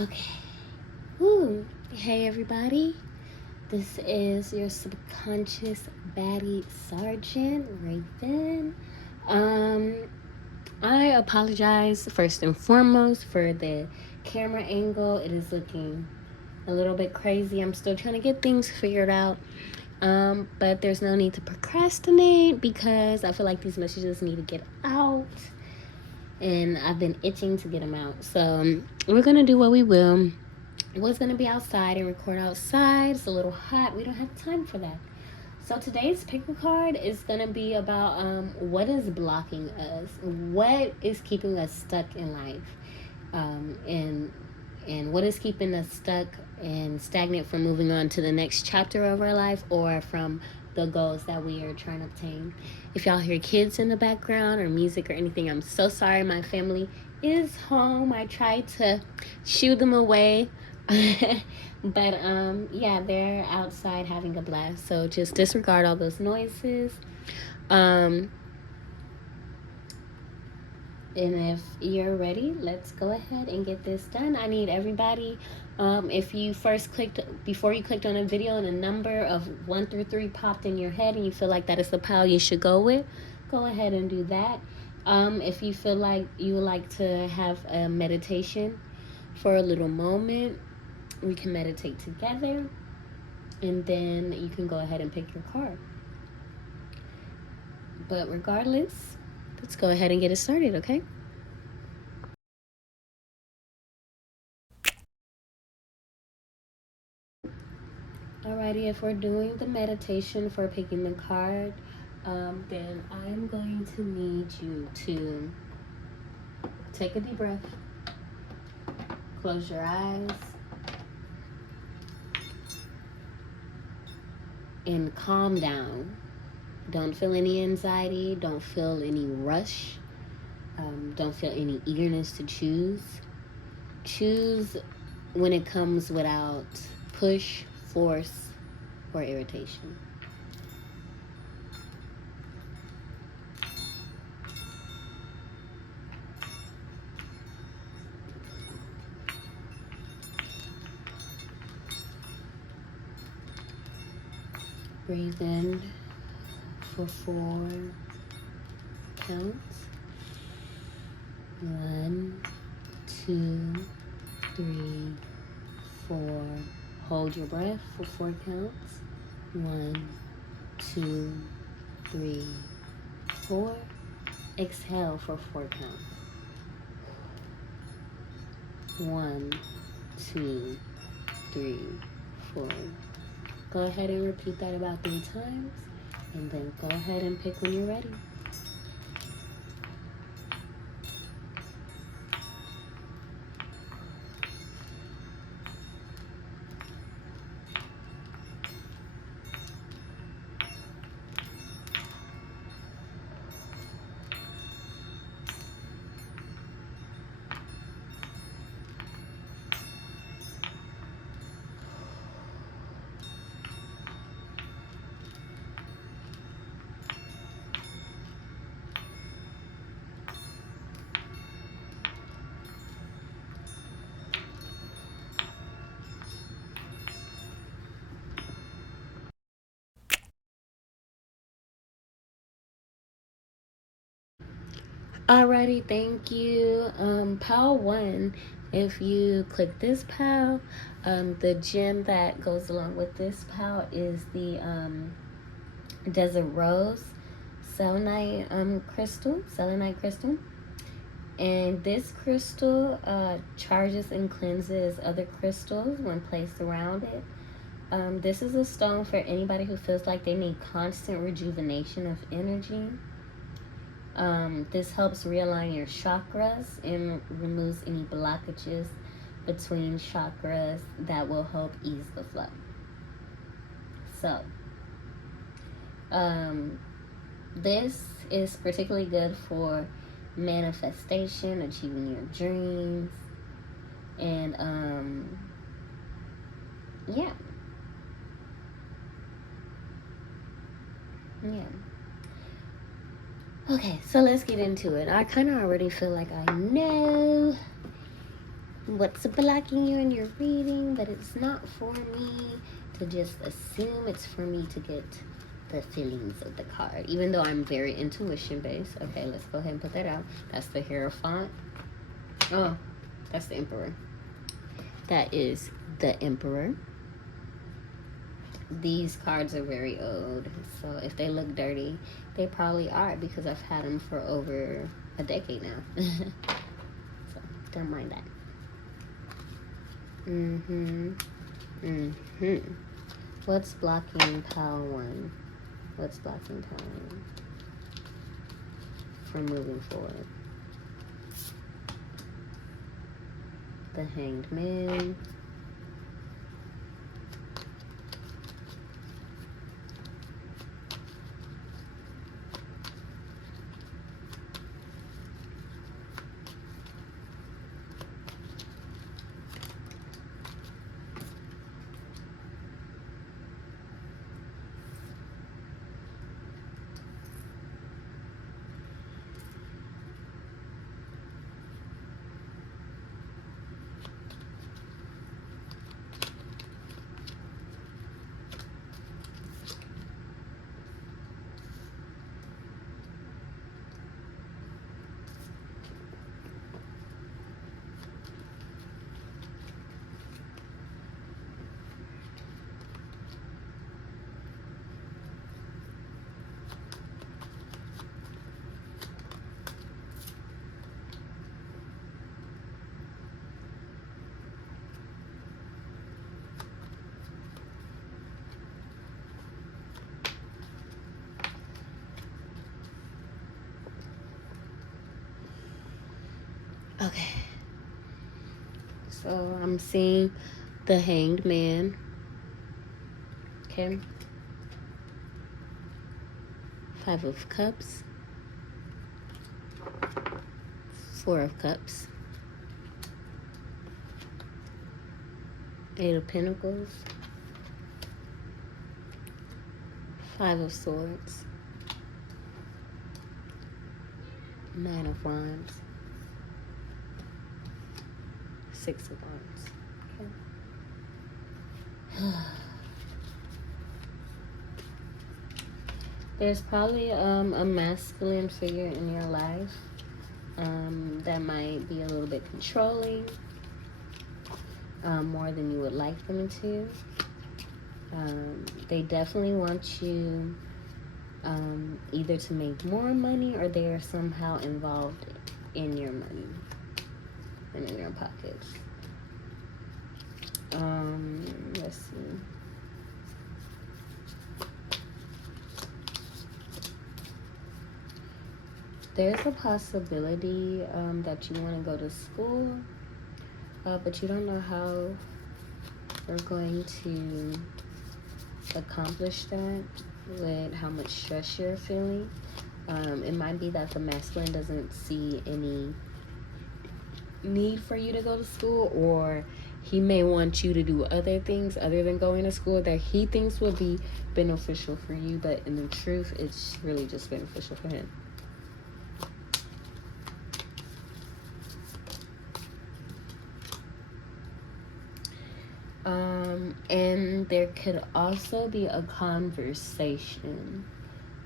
Okay. Woo. Hey everybody. This is your Subconscious Baddie Sergeant, Raven. I apologize first and foremost for the camera angle. It is looking a little bit crazy. I'm still trying to get things figured out. But there's no need to procrastinate because I feel like these messages need to get out. And I've been itching to get them out. So we're going to do what we will. Was going to be outside and record outside. It's a little hot. We don't have time for that. So today's pick a card is going to be about what is blocking us, what is keeping us stuck in life, and what is keeping us stuck and stagnant from moving on to the next chapter of our life or from the goals that we are trying to obtain. If y'all hear kids in the background or music or anything, I'm so sorry. My family is home. I tried to shoo them away. But yeah, they're outside having a blast, so just disregard all those noises. And if you're ready, let's go ahead and get this done. I need everybody, if you first clicked, before you clicked on a video and a number of 1 through 3 popped in your head and you feel like that is the pile you should go with, go ahead and do that. If you feel like you would like to have a meditation for a little moment, we can meditate together, and then you can go ahead and pick your card. But regardless, let's go ahead and get it started, okay? Alrighty, if we're doing the meditation for picking the card, then I'm going to need you to take a deep breath, close your eyes, and calm down. Don't feel any anxiety, don't feel any rush, don't feel any eagerness to choose. Choose when it comes without push, force, or irritation. Breathe in for 4 counts. 1, 2, 3, 4. Hold your breath for 4 counts. 1, 2, 3, 4. Exhale for 4 counts. 1, 2, 3, 4. Go ahead and repeat that about 3 times, and then go ahead and pick when you're ready. Alrighty, thank you. Pile 1, if you click this pile, the gem that goes along with this pile is the Desert Rose selenite crystal. And this crystal charges and cleanses other crystals when placed around it. This is a stone for anybody who feels like they need constant rejuvenation of energy. This helps realign your chakras and removes any blockages between chakras that will help ease the flow. So, this is particularly good for manifestation, achieving your dreams, and yeah. Okay, so let's get into it. I kind of already feel like I know what's blocking you in your reading, but it's not for me to just assume. It's for me to get the feelings of the card, even though I'm very intuition based. Okay, let's go ahead and put that out. That's the Hierophant. Oh, that's the Emperor. That is the Emperor. These cards are very old, so if they look dirty, they probably are, because I've had them for over a decade now. So don't mind that. What's blocking Pile 1? What's blocking Pile 1 from moving forward? The Hanged Man. Okay, so I'm seeing the Hanged Man. Okay. 5 of Cups. 4 of Cups. 8 of Pentacles. 5 of Swords. 9 of Wands. 6 of Wands. Okay. There's probably a masculine figure in your life that might be a little bit controlling, more than you would like them to. They definitely want you either to make more money, or they are somehow involved in your money and in your pockets. Let's see. There's a possibility that you want to go to school, but you don't know how you're going to accomplish that with how much stress you're feeling. It might be that the masculine doesn't see any need for you to go to school, or he may want you to do other things other than going to school that he thinks will be beneficial for you, but in the truth, it's really just beneficial for him. And there could also be a conversation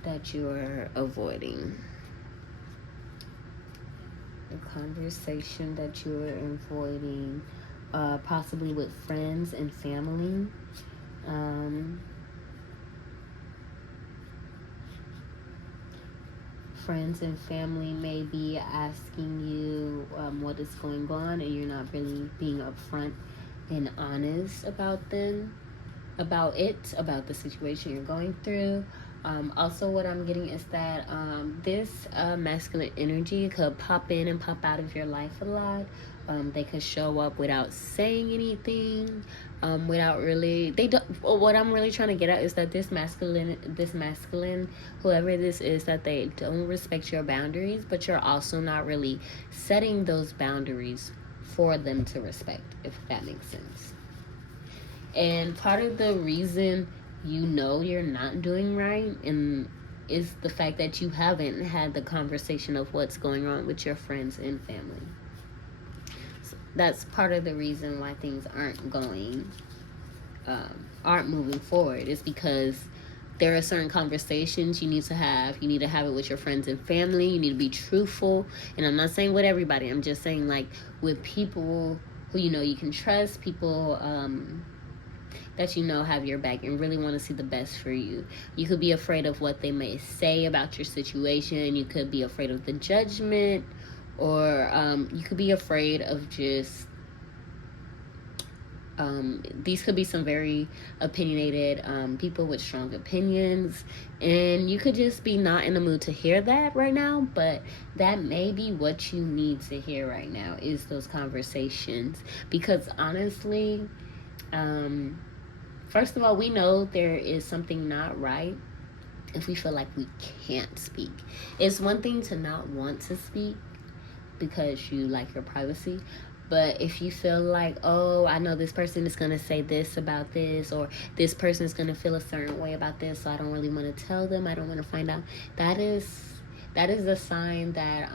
that you are avoiding. A conversation that you are avoiding, possibly with friends and family. Friends and family may be asking you what is going on, and you're not really being upfront and honest about the situation you're going through. Also, what I'm getting is that this masculine energy could pop in and pop out of your life a lot. They could show up without saying anything, without really, they don't. What I'm really trying to get at is that this masculine, whoever this is, that they don't respect your boundaries, but you're also not really setting those boundaries for them to respect, if that makes sense. And part of the reason you know you're not doing right and is the fact that you haven't had the conversation of what's going on with your friends and family. that's part of the reason why things aren't moving forward, is because there are certain conversations you need to have. You need to have it with your friends and family. You need to be truthful. And I'm not saying with everybody. I'm just saying, like, with people who you can trust, people that have your back and really want to see the best for you. You could be afraid of what they may say about your situation. You could be afraid of the judgment, or you could be afraid of just these could be some very opinionated people with strong opinions, and you could just be not in the mood to hear that right now, but that may be what you need to hear right now, is those conversations. Because honestly, first of all, we know there is something not right if we feel like we can't speak. It's one thing to not want to speak because you like your privacy, but if you feel like, oh, I know this person is going to say this about this, or this person is going to feel a certain way about this, so I don't really want to tell them, I don't want to find out, that is a sign that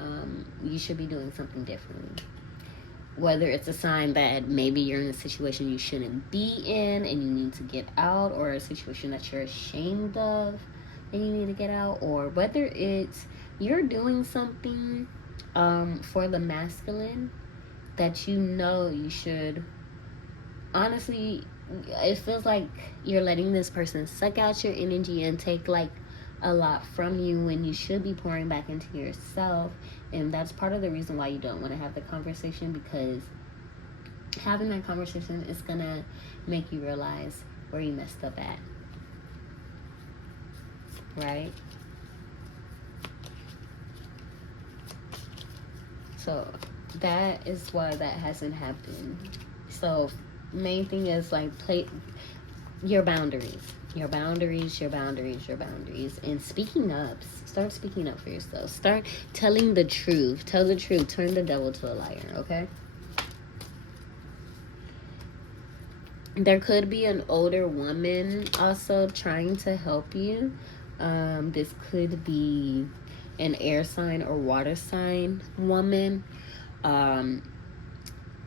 you should be doing something differently. Whether it's a sign that maybe you're in a situation you shouldn't be in and you need to get out, or a situation that you're ashamed of and you need to get out, or whether it's you're doing something for the masculine that you should. Honestly, it feels like you're letting this person suck out your energy and take like a lot from you when you should be pouring back into yourself. And that's part of the reason why you don't want to have the conversation, because having that conversation is gonna make you realize where you messed up at, right? So that is why that hasn't happened. So main thing is like play your boundaries, and speaking up. Start speaking up for yourself. Start telling the truth. Tell the truth. Turn the devil to a liar, okay? There could be an older woman also trying to help you. This could be an air sign or water sign woman.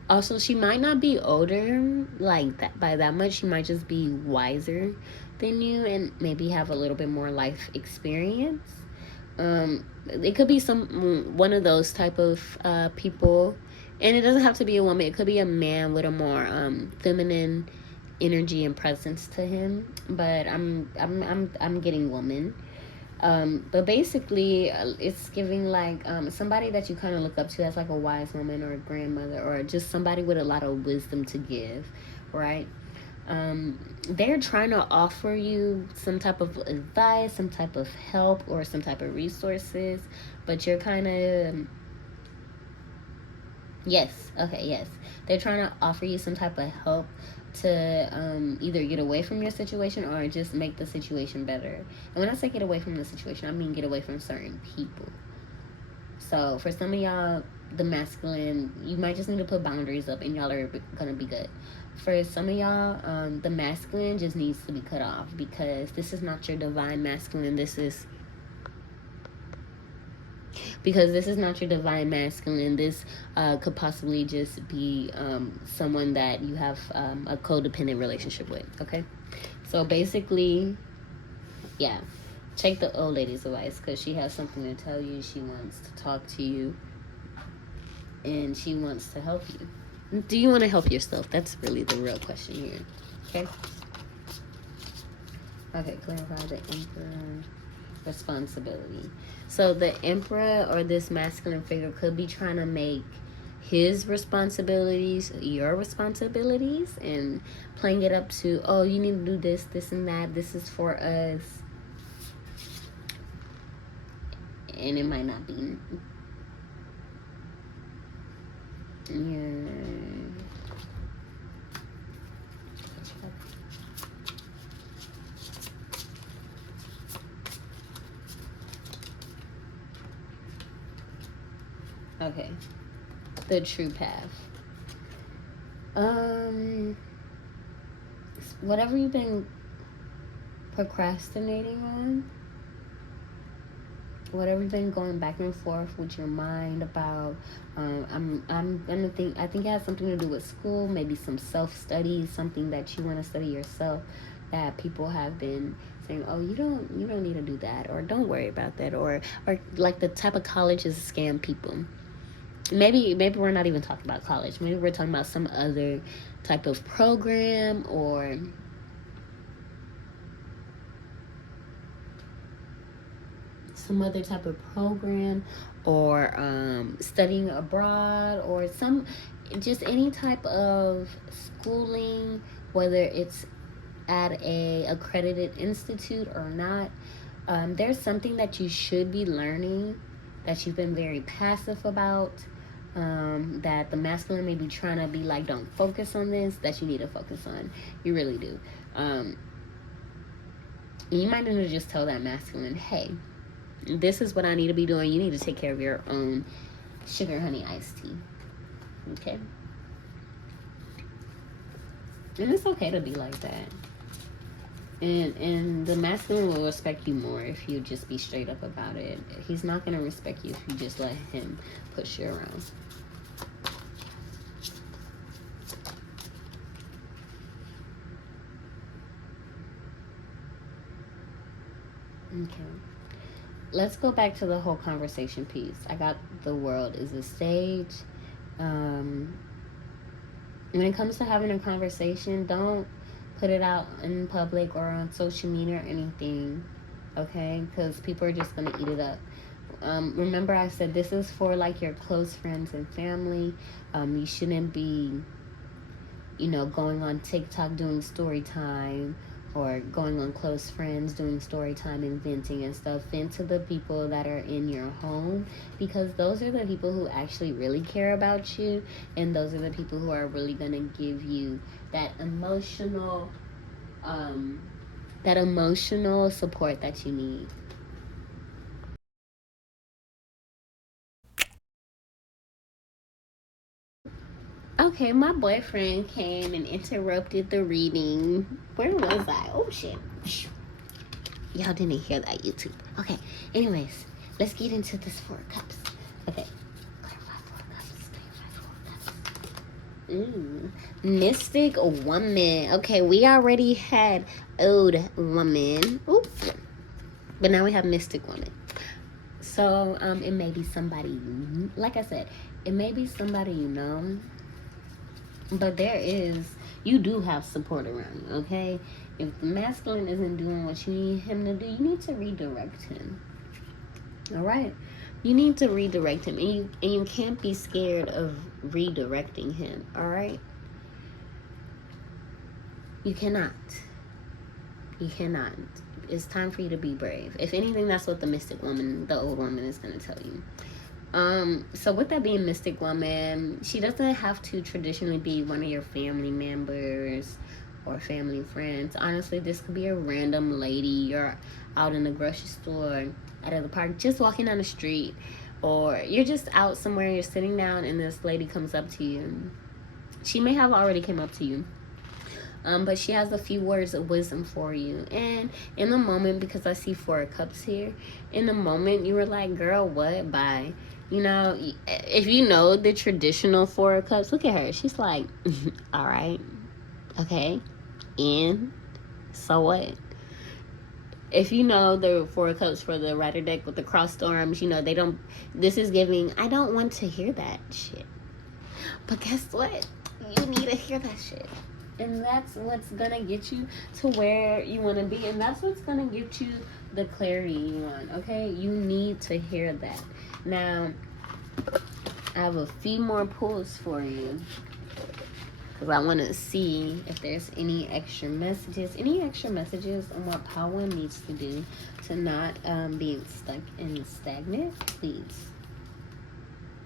Also, she might not be older like that by that much. She might just be wiser than you and maybe have a little bit more life experience. It could be one of those type of people, and it doesn't have to be a woman. It could be a man with a more feminine energy and presence to him. But I'm getting woman. But basically, it's giving like somebody that you kind of look up to, that's like a wise woman or a grandmother, or just somebody with a lot of wisdom to give, right? They're trying to offer you some type of advice, some type of help, or some type of resources, but you're kind of... Yes, they're trying to offer you some type of help to either get away from your situation or just make the situation better. And when I say get away from the situation, I mean get away from certain people. So for some of y'all, the masculine, you might just need to put boundaries up and y'all are gonna be good. For some of y'all, the masculine just needs to be cut off, because this is not your divine masculine. This is not your divine masculine. This could possibly just be someone that you have a codependent relationship with, okay? So basically, yeah, take the old lady's advice, because she has something to tell you. She wants to talk to you, and she wants to help you. Do you want to help yourself? That's really the real question here, okay? Okay, clarify the Emperor responsibility. So the Emperor, or this masculine figure, could be trying to make his responsibilities your responsibilities, and playing it up to, oh, you need to do this, this, and that. This is for us. And it might not be. Yeah. Okay, the true path. Whatever you've been procrastinating on, whatever's been going back and forth with your mind about, I think it has something to do with school, maybe some self-study, something that you want to study yourself, that people have been saying, oh, you don't need to do that, or don't worry about that, or like the type of colleges scam people. Maybe we're not even talking about college. Maybe we're talking about some other type of program, or some other type of program, or studying abroad, or just any type of schooling, whether it's at a accredited institute or not. There's something that you should be learning that you've been very passive about, that the masculine may be trying to be like, don't focus on this, that you need to focus on. You really do. You might need to just tell that masculine, hey, this is what I need to be doing. You need to take care of your own sugar honey iced tea. Okay? And it's okay to be like that. And the masculine will respect you more if you just be straight up about it. He's not going to respect you if you just let him push you around. Okay. Let's go back to the whole conversation piece. I got the world is a stage. When it comes to having a conversation, don't put it out in public or on social media or anything, okay? Because people are just going to eat it up. Remember I said this is for like your close friends and family. You shouldn't be, going on TikTok doing story time, or going on close friends doing story time and venting and stuff. Vent to the people that are in your home, because those are the people who actually really care about you, and those are the people who are really going to give you that emotional support that you need. Okay, my boyfriend came and interrupted the reading. Where was I? Oh shit. Y'all didn't hear that, YouTube. Okay, anyways, let's get into this Four of Cups. Okay. Mystic woman. Okay, we already had old woman. Oops. But now we have mystic woman. So, it may be somebody, like I said, it may be somebody you know, but you do have support around you, okay? If the masculine isn't doing what you need him to do, you need to redirect him. All right? You need to redirect him, and you can't be scared of redirecting him, all right? You cannot. You cannot. It's time for you to be brave. If anything, that's what the mystic woman, the old woman, is going to tell you. So with that being mystic woman, she doesn't have to traditionally be one of your family members or family friends. Honestly, this could be a random lady. You're out in the grocery store, out of the park, just walking down the street, or you're just out somewhere, you're sitting down, and this lady comes up to you. She may have already came up to you, but she has a few words of wisdom for you. And in the moment, because I see Four of Cups here, in the moment you were like, girl, what? Bye. If you know the traditional Four of Cups, look at her. She's like, all right, okay, and so what? If you know the Four of Cups for the Rider deck with the crossed arms, this is giving, I don't want to hear that shit. But guess what? You need to hear that shit. And that's what's gonna get you to where you want to be, and that's what's gonna get you the clarity you want, okay? You need to hear that. Now, I have a few more pulls for you, because I want to see if there's any extra messages on what Power needs to do to not being stuck and stagnant, please.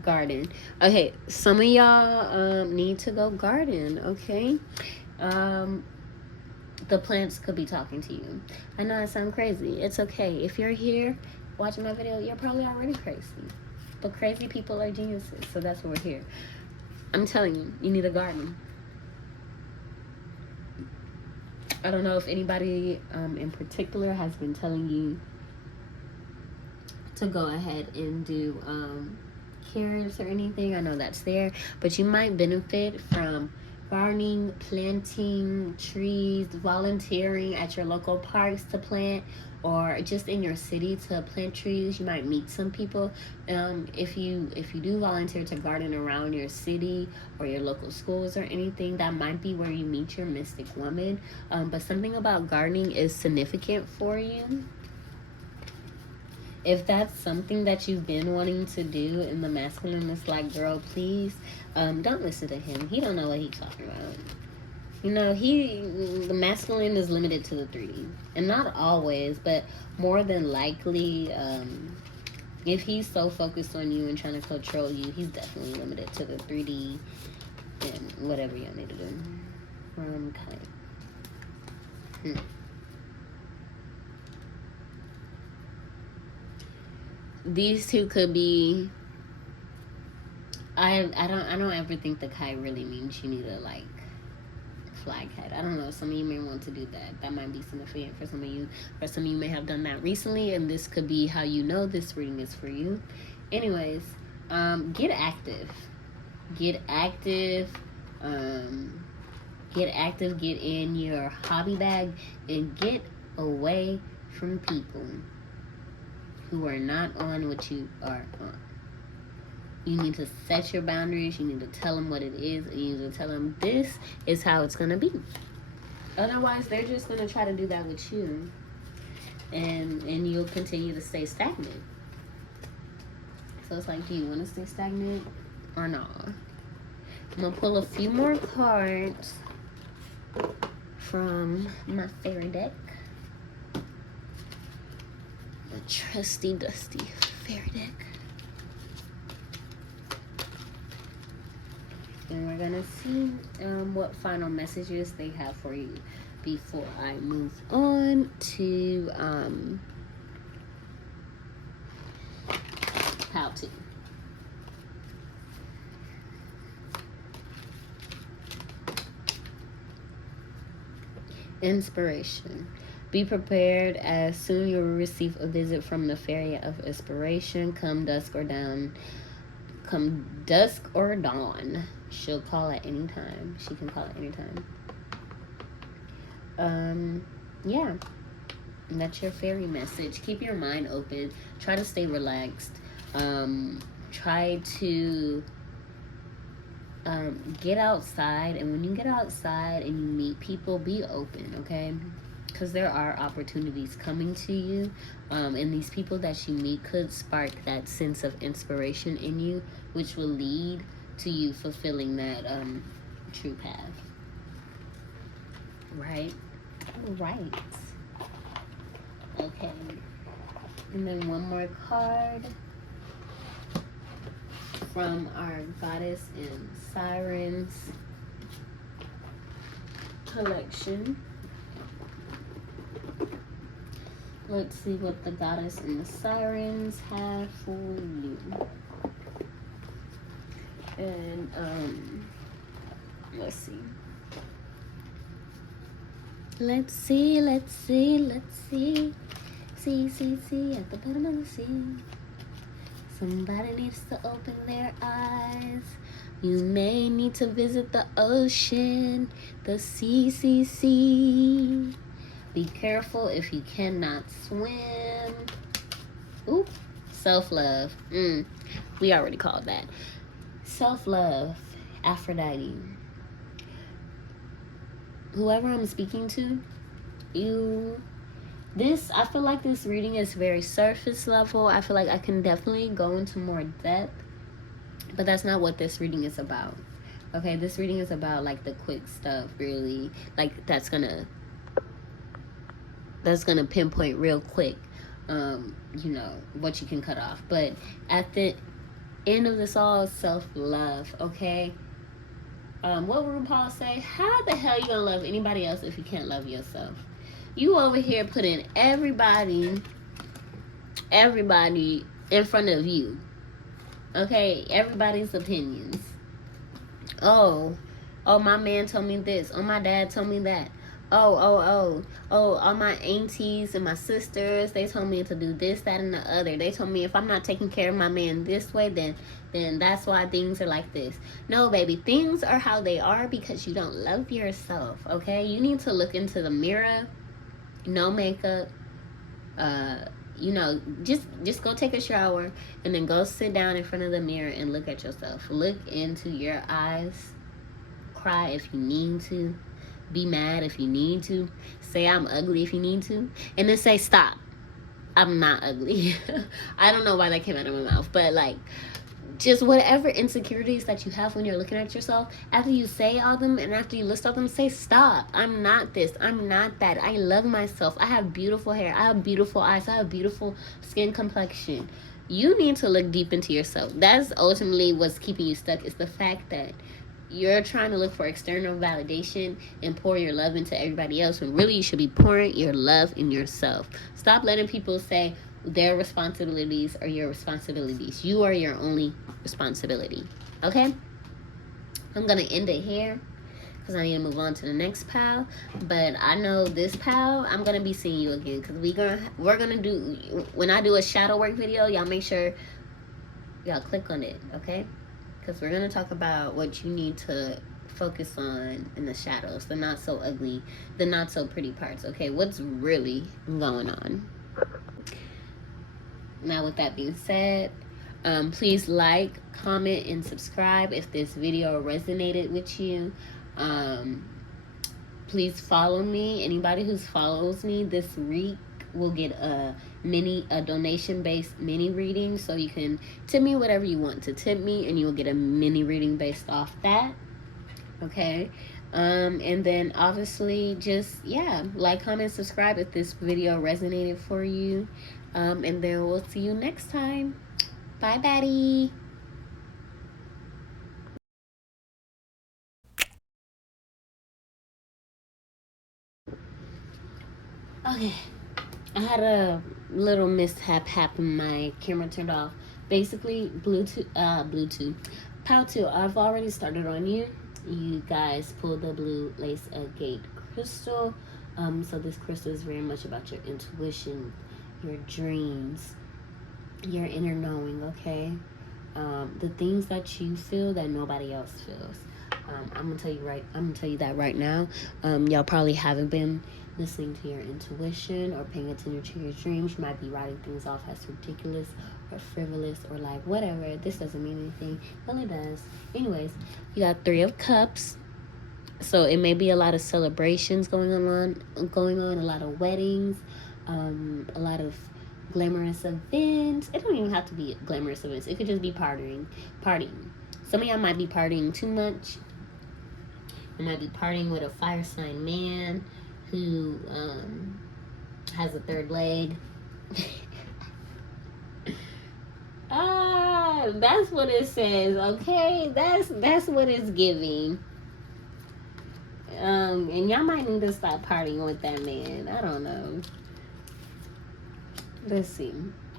Garden. Okay, some of y'all need to go garden, okay? The plants could be talking to you. I know it sounds crazy. It's okay. If you're here watching my video, you're probably already crazy. But crazy people are geniuses, so that's why we're here. I'm telling you, you need a garden. I don't know if anybody in particular has been telling you to go ahead and do carrots or anything. I know that's there, but you might benefit from gardening, planting trees, volunteering at your local parks to plant, or just in your city to plant trees. You might meet some people. If you do volunteer to garden around your city or your local schools or anything, that might be where you meet your mystic woman. But something about gardening is significant for you. If that's something that you've been wanting to do, and the masculine is like, girl, please, don't listen to him. He don't know what he's talking about. You know, the masculine is limited to the 3D. And not always, but more than likely, if he's so focused on you and trying to control you, he's definitely limited to the 3D and whatever y'all need to do. Okay. These two could be. I don't ever think the kite really means you need to like fly kite. I don't know. Some of you may want to do that. That might be significant for some of you. Or some of you may have done that recently, and this could be how you know this reading is for you. Anyways, get active. Get active. Get active. Get in your hobby bag and get away from people who are not on what you are on. You need to set your boundaries. You need to tell them what it is. And you need to tell them this is how it's going to be. Otherwise, they're just going to try to do that with you. And you'll continue to stay stagnant. So it's like, do you want to stay stagnant or not? I'm going to pull a few more cards from my fairy deck. Trusty dusty fairy deck, and we're gonna see what final messages they have for you before I move on to how to. Inspiration. Be prepared, as soon you will receive a visit from the fairy of inspiration. Come dusk or dawn. She'll call at any time. She can call at any time. Yeah. That's your fairy message. Keep your mind open. Try to stay relaxed. Try to get outside. And when you get outside and you meet people, be open, okay? Because there are opportunities coming to you, and these people that you meet could spark that sense of inspiration in you, which will lead to you fulfilling that true path. Right? Okay. And then one more card from our Goddess and Sirens collection. Let's see what the Goddess and the Sirens have for you. And let's see. See at the bottom of the sea. Somebody needs to open their eyes. You may need to visit the ocean, the sea. Be careful if you cannot swim. Ooh, self-love. We already called that. Self-love, Aphrodite. Whoever I'm speaking to, I feel like this reading is very surface level. I feel like I can definitely go into more depth, but that's not what this reading is about. Okay, this reading is about like the quick stuff, really. Like that's gonna pinpoint real quick, what you can cut off. But at the end of this all, self-love, okay? What would RuPaul say? How the hell you gonna love anybody else if you can't love yourself? You over here putting everybody in front of you, okay? Everybody's opinions. Oh, my man told me this. Oh, my dad told me that. all my aunties and my sisters, they told me to do this, that, and the other. They told me if I'm not taking care of my man this way, then that's why things are like this. No, baby, things are how they are because you don't love yourself, okay? You need to look into the mirror, no makeup, just go take a shower and then go sit down in front of the mirror and look at yourself. Look into your eyes. Cry if you need to. Be mad if you need to. Say I'm ugly if you need to. And then say stop. I'm not ugly. I don't know why that came out of my mouth, but like, just whatever insecurities that you have when you're looking at yourself, after you say all them and after you list all them, say stop. I'm not this. I'm not that. I love myself. I have beautiful hair. I have beautiful eyes. I have beautiful skin complexion. You need to look deep into yourself. That's ultimately what's keeping you stuck, is the fact that you're trying to look for external validation and pour your love into everybody else when really you should be pouring your love in yourself. Stop letting people say their responsibilities are your responsibilities. You are your only responsibility. Okay? I'm going to end it here because I need to move on to the next pal. But I know this pal, I'm going to be seeing you again because we're going to do, when I do a shadow work video, y'all make sure y'all click on it, okay? Because we're going to talk about what you need to focus on in the shadows, the not so ugly, the not so pretty parts, okay? What's really going on? Now, with that being said, please like, comment, and subscribe if this video resonated with you. Please follow me. Anybody who follows me this week will get a donation-based mini reading. So you can tip me whatever you want to tip me, and you will get a mini reading based off that. Okay? And then obviously just, like, comment, subscribe if this video resonated for you. And then we'll see you next time. Bye, Baddie. Okay. I had a little mishap happen. My camera turned off. Basically, Bluetooth. POW 2, I've already started on you. You guys pulled the blue lace agate crystal. So this crystal is very much about your intuition, your dreams, your inner knowing, okay? The things that you feel that nobody else feels. I'm gonna tell you that right now. Y'all probably haven't been listening to your intuition or paying attention to your dreams. You might be writing things off as ridiculous or frivolous or like whatever. This doesn't mean anything. Well, it does. Anyways, you got 3 of Cups. So it may be a lot of celebrations going on, a lot of weddings, a lot of glamorous events. It don't even have to be glamorous events. It could just be partying. Some of y'all might be partying too much. You might be partying with a fire sign man who has a third leg. That's what it says, okay? That's what it's giving. And y'all might need to stop partying with that man. I don't know. Let's see.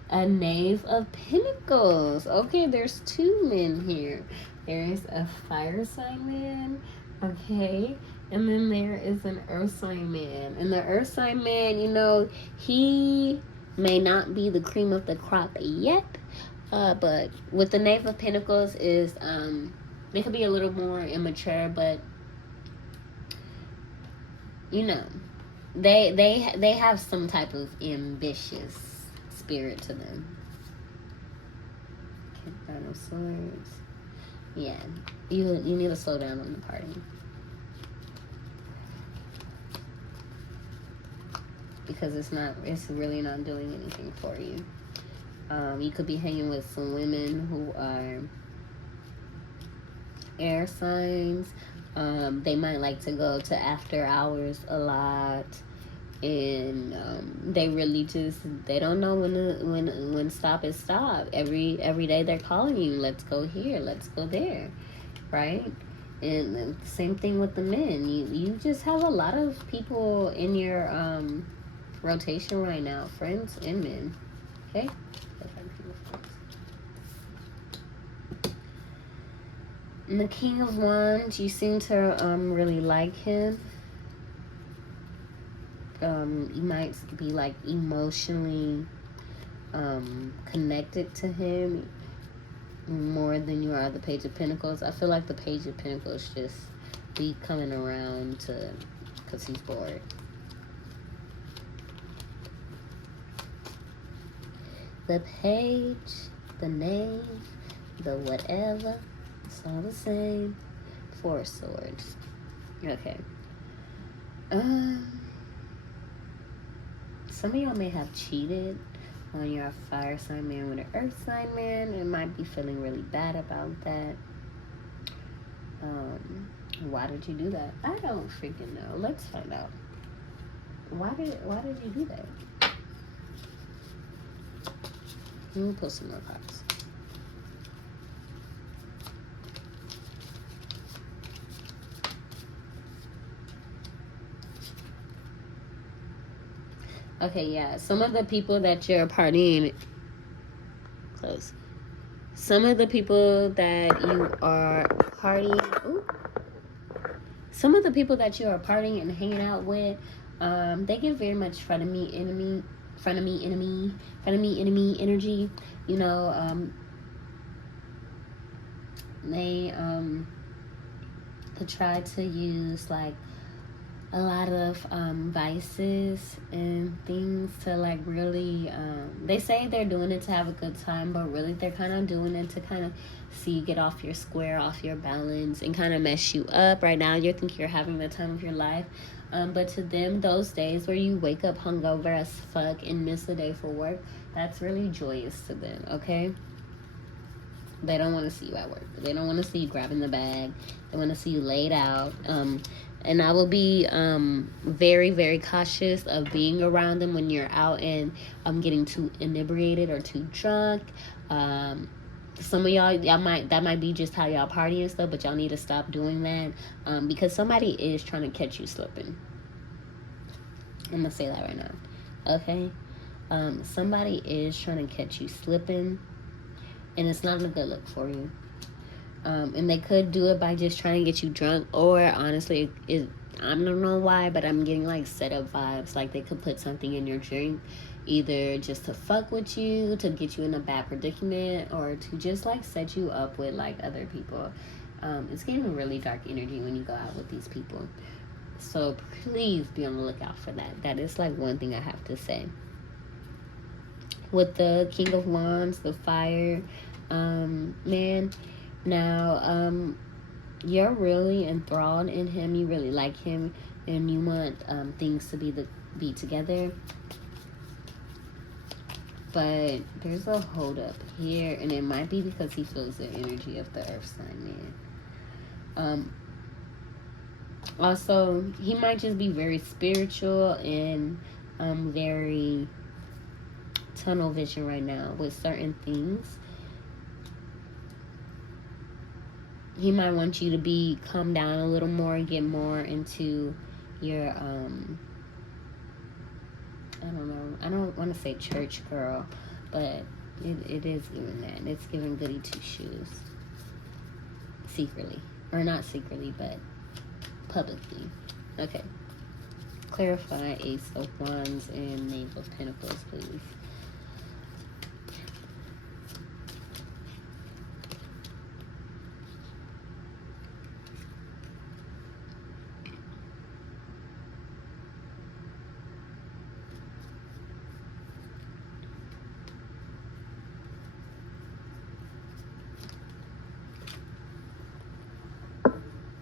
A Knave of Pentacles. Okay, there's 2 men here. There's a fire sign man. Okay. And then there is an earth sign man. And the earth sign man, he may not be the cream of the crop yet. But with the Knave of Pentacles is, they could be a little more immature, but they have some type of ambitious spirit to them. Nine of Swords. Yeah, you need to slow down on the party because it's really not doing anything for you. You could be hanging with some women who are air signs. They might like to go to after hours a lot, and they really they don't know when stop is stop. Every day they're calling you, let's go here, let's go there, right? And the same thing with the men. You just have a lot of people in your rotation right now, friends and men. Okay. And the King of Wands, you seem to really like him. You might be like emotionally connected to him more than you are the Page of Pentacles. I feel like the Page of Pentacles just be coming around to, because he's bored. The Page, the Knave, the whatever, it's all the same. Four of Swords. Okay. Some of y'all may have cheated on your fire sign man with an earth sign man, and might be feeling really bad about that. Why did you do that? I don't freaking know. Let's find out. Why did you do that? Let me pull some more cards. Okay, yeah. Some of the people that you're partying, close. Some of the people that you are partying, some of the people that you are partying and hanging out with, they get very much frenemy enemy energy. You know, they could try to use like a lot of vices and things to like really they say they're doing it to have a good time, but really they're kind of doing it to kind of see you get off your square, off your balance, and kind of mess you up. Right now you think you're having the time of your life, but to them, those days where you wake up hungover as fuck and miss a day for work, that's really joyous to them. Okay, they don't want to see you at work. They don't want to see you grabbing the bag. They want to see you laid out. And I will be very, very cautious of being around them when you're out and getting too inebriated or too drunk. Some of y'all that might be just how y'all party and stuff, but y'all need to stop doing that because somebody is trying to catch you slipping. I'm gonna say that right now. Okay, somebody is trying to catch you slipping, and it's not a good look for you. And they could do it by just trying to get you drunk, or honestly, I don't know why, but I'm getting like setup vibes. Like they could put something in your drink, either just to fuck with you, to get you in a bad predicament, or to just like set you up with like other people. It's getting a really dark energy when you go out with these people. So please be on the lookout for that. That is like one thing I have to say. With the King of Wands, the fire man. Now, you're really enthralled in him. You really like him, and you want things to be together. But there's a hold up here, and it might be because he feels the energy of the Earth sign man. Also, he might just be very spiritual and very tunnel vision right now with certain things. He might want you to calm down a little more and get more into your, I don't know. I don't want to say church girl, but it is giving that. It's giving goody two shoes. Secretly. Or not secretly, but publicly. Okay. Clarify Ace of Wands and Knave of Pentacles, please.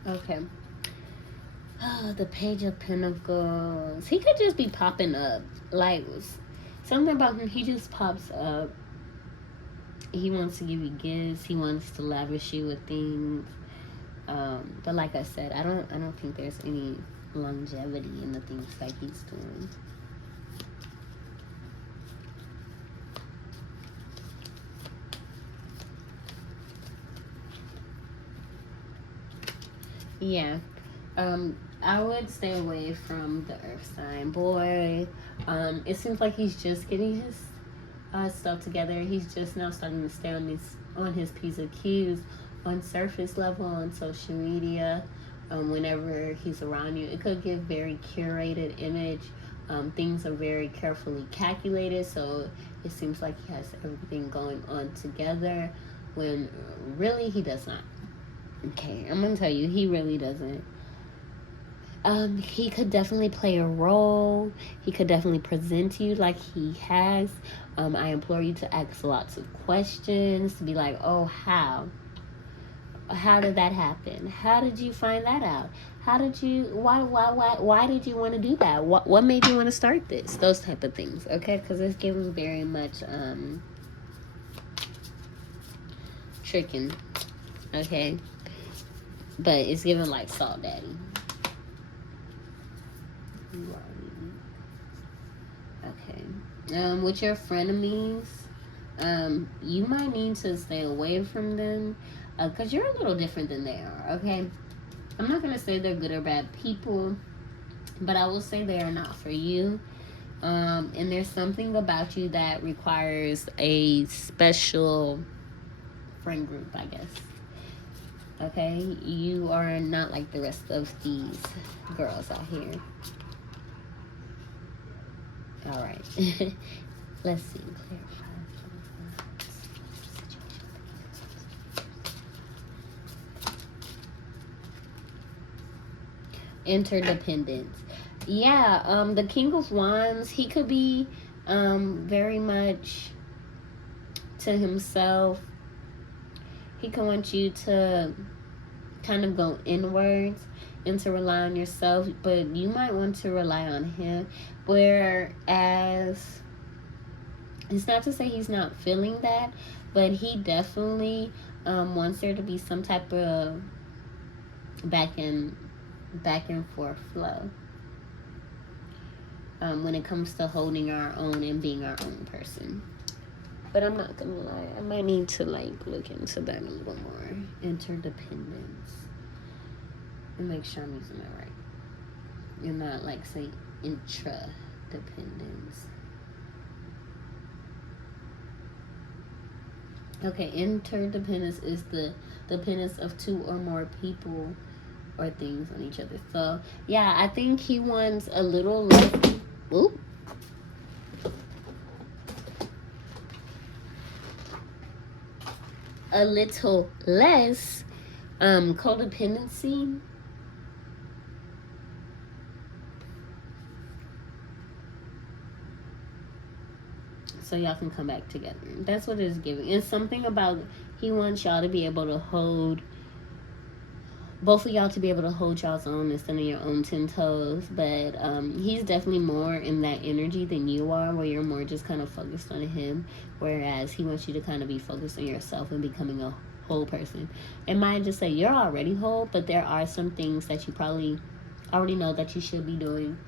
Okay. Oh, the Page of Pentacles. He could just be popping up. Like, something about him, he just pops up. He wants to give you gifts. He wants to lavish you with things. But like I said, I don't think there's any longevity in the things that he's doing. Yeah. I would stay away from the Earth sign boy. It seems like he's just getting his stuff together. He's just now starting to stay on his P's and Q's on surface level on social media. Whenever he's around you, it could give very curated image Things are very carefully calculated, so it seems like he has everything going on together when really he does not. Okay, I'm gonna tell you, he really doesn't. He could definitely play a role. He could definitely present to you like he has. I implore you to ask lots of questions, to be like, oh, how? How did that happen? How did you find that out? How did you, why did you want to do that? What made you want to start this? Those type of things, okay? Because it's giving very much, tricking, okay? But it's giving like Salt Daddy. Okay. With your frenemies, you might need to stay away from them, because you're a little different than they are, okay? I'm not going to say they're good or bad people, but I will say they are not for you. And there's something about you that requires a special friend group, I guess. Okay? You are not like the rest of these girls out here. All right. Let's see. Interdependence. Yeah, the King of Wands, he could be very much to himself. He can want you to kind of go inwards and to rely on yourself, but you might want to rely on him. Whereas, it's not to say he's not feeling that, but he definitely wants there to be some type of back and forth flow when it comes to holding our own and being our own person. But I'm not gonna lie, I might need to like look into that a little more. Interdependence, and make sure I'm using that right, and not like say intradependence. Okay, interdependence is the dependence of two or more people or things on each other. So yeah, I think he wants a little less. Ooh. A little less codependency. So y'all can come back together. That's what it's giving. It's something about he wants y'all to be able to hold, both of y'all to be able to hold y'all's own instead of your own 10 toes. But he's definitely more in that energy than you are, where you're more just kind of focused on him, whereas he wants you to kind of be focused on yourself and becoming a whole person. It might just say you're already whole, but there are some things that you probably already know that you should be doing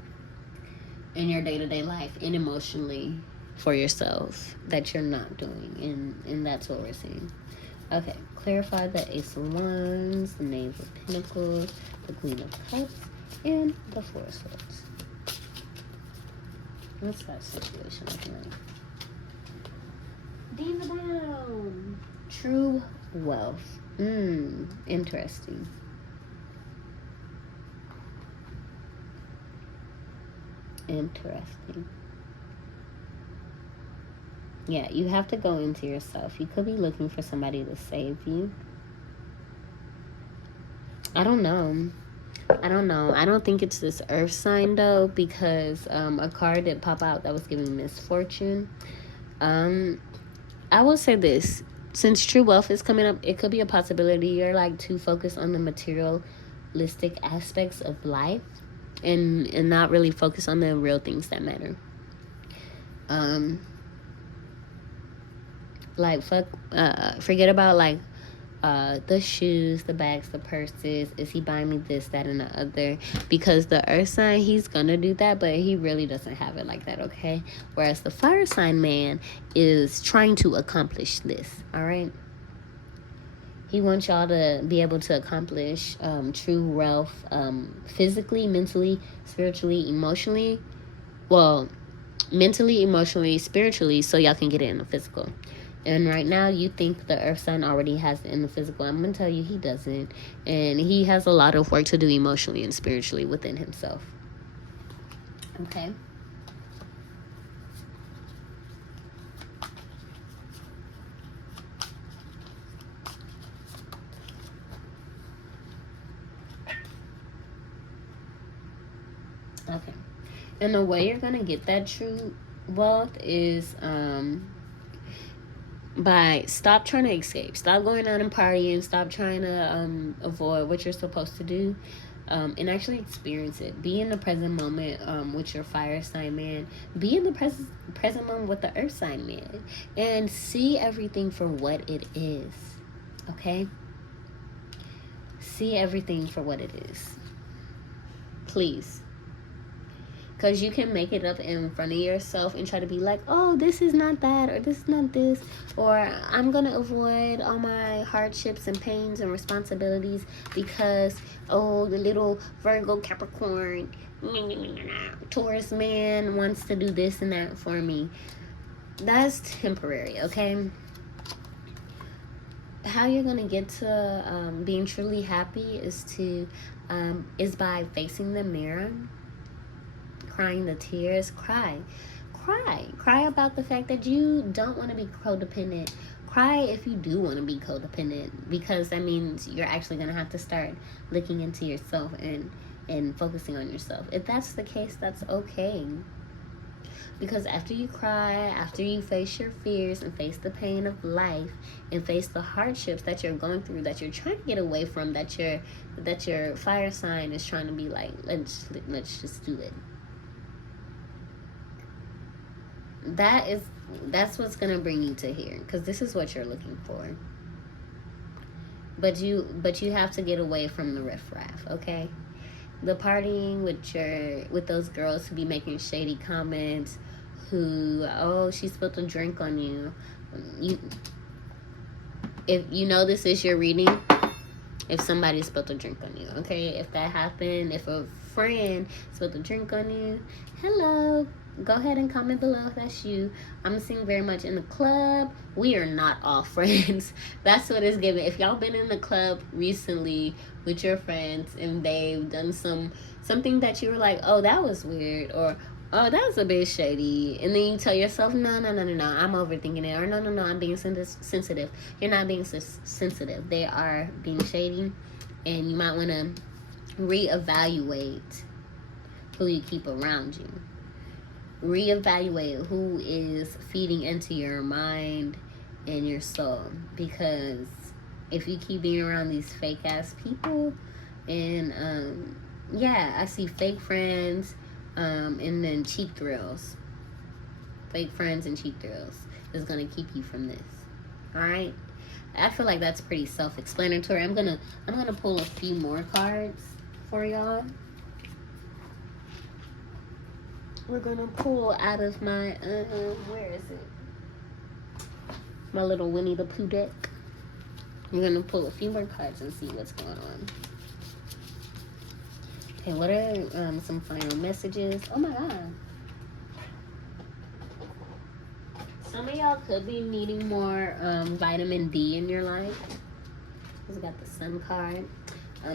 in your day-to-day life and emotionally for yourself that you're not doing, and that's what we're seeing. Okay, clarify the Ace of Wands, the Knave of Pentacles, the Queen of Cups, and the Four of Swords. What's that situation looking like? Diva down. True wealth. Interesting. Interesting. Yeah, you have to go into yourself. You could be looking for somebody to save you. I don't know. I don't think it's this earth sign though, because a card did pop out that was giving misfortune. I will say this. Since true wealth is coming up, it could be a possibility you're like too focused on the materialistic aspects of life and not really focus on the real things that matter. Like forget about like the shoes, the bags, the purses. Is he buying me this, that, and the other? Because the earth sign, he's gonna do that, but he really doesn't have it like that, okay? Whereas the fire sign man is trying to accomplish this, all right? He wants y'all to be able to accomplish true wealth physically, mentally, spiritually, emotionally. Well, mentally, emotionally, spiritually, so y'all can get it in the physical. And right now, you think the earth sign already has it in the physical. I'm going to tell you he doesn't. And he has a lot of work to do emotionally and spiritually within himself. Okay? Okay. And the way you're gonna get that true wealth is by stop trying to escape, stop going out and partying, stop trying to avoid what you're supposed to do, and actually experience it. Be in the present moment with your fire sign man. Be in the present moment with the earth sign man, and see everything for what it is. Okay. See everything for what it is, please. Because you can make it up in front of yourself and try to be like, oh, this is not that, or this is not this, or I'm going to avoid all my hardships and pains and responsibilities because, oh, the little Virgo, Capricorn, Taurus man wants to do this and that for me. That's temporary, okay? How you're going to get to being truly happy is by facing the mirror, crying the tears. Cry about the fact that you don't want to be codependent. Cry if you do want to be codependent, because that means you're actually going to have to start looking into yourself and focusing on yourself. If that's the case, that's okay. Because after you cry, after you face your fears and face the pain of life and face the hardships that you're going through, that you're trying to get away from, that your fire sign is trying to be like, let's just do it. That's what's gonna bring you to here, because this is what you're looking for. But you have to get away from the riffraff, okay? The partying with those girls who be making shady comments, who, oh, she spilled a drink on you. If you know this is your reading, if somebody spilled a drink on you, okay? If that happened, if a friend spilled a drink on you, hello, go ahead and comment below if that's you. I'm seeing very much in the club. We are not all friends. That's what it's giving. If y'all been in the club recently with your friends and they've done something that you were like, oh, that was weird, or oh, that was a bit shady, and then you tell yourself, no, I'm overthinking it, or no, I'm being sensitive. You're not being sensitive. They are being shady, and you might want to reevaluate who you keep around you. Reevaluate who is feeding into your mind and your soul, because if you keep being around these fake ass people, and I see fake friends, and then cheap thrills. Fake friends and cheap thrills is gonna keep you from this. All right, I feel like that's pretty self-explanatory. I'm gonna pull a few more cards for y'all. We're gonna pull out of my where is it? My little Winnie the Pooh deck. We're gonna pull a few more cards and see what's going on. Okay, what are some final messages? Oh my god. Some of y'all could be needing more vitamin D in your life. We got the Sun card.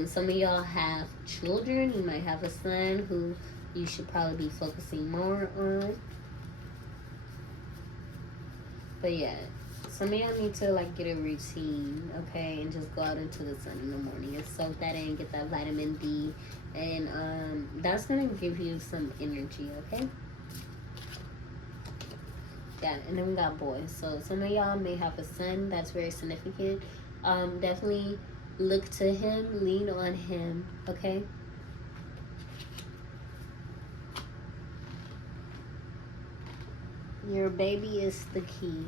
Some of y'all have children. You might have a son who you should probably be focusing more on. But yeah, some of y'all need to like get a routine, okay, and just go out into the sun in the morning and soak that in, get that vitamin D, and that's gonna give you some energy, okay? Yeah, and then we got boys. So some of y'all may have a son that's very significant. Definitely look to him, lean on him, okay? Your baby is the key.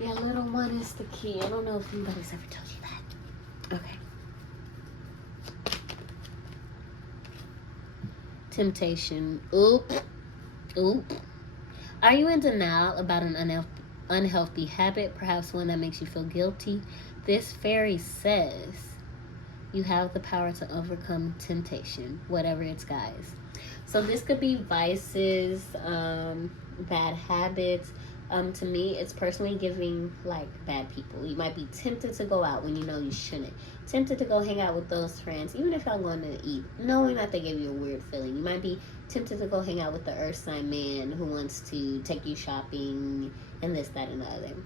Your little one is the key. I don't know if anybody's ever told you that. Okay. Temptation. Oop. Are you in denial about an unhealthy habit, perhaps one that makes you feel guilty? This fairy says you have the power to overcome temptation, whatever it's, guys. So this could be vices, bad habits. To me, it's personally giving like bad people. You might be tempted to go out when you know you shouldn't. Tempted to go hang out with those friends, even if y'all going to eat, knowing that they give you a weird feeling. You might be tempted to go hang out with the earth sign man who wants to take you shopping and this, that, and the other.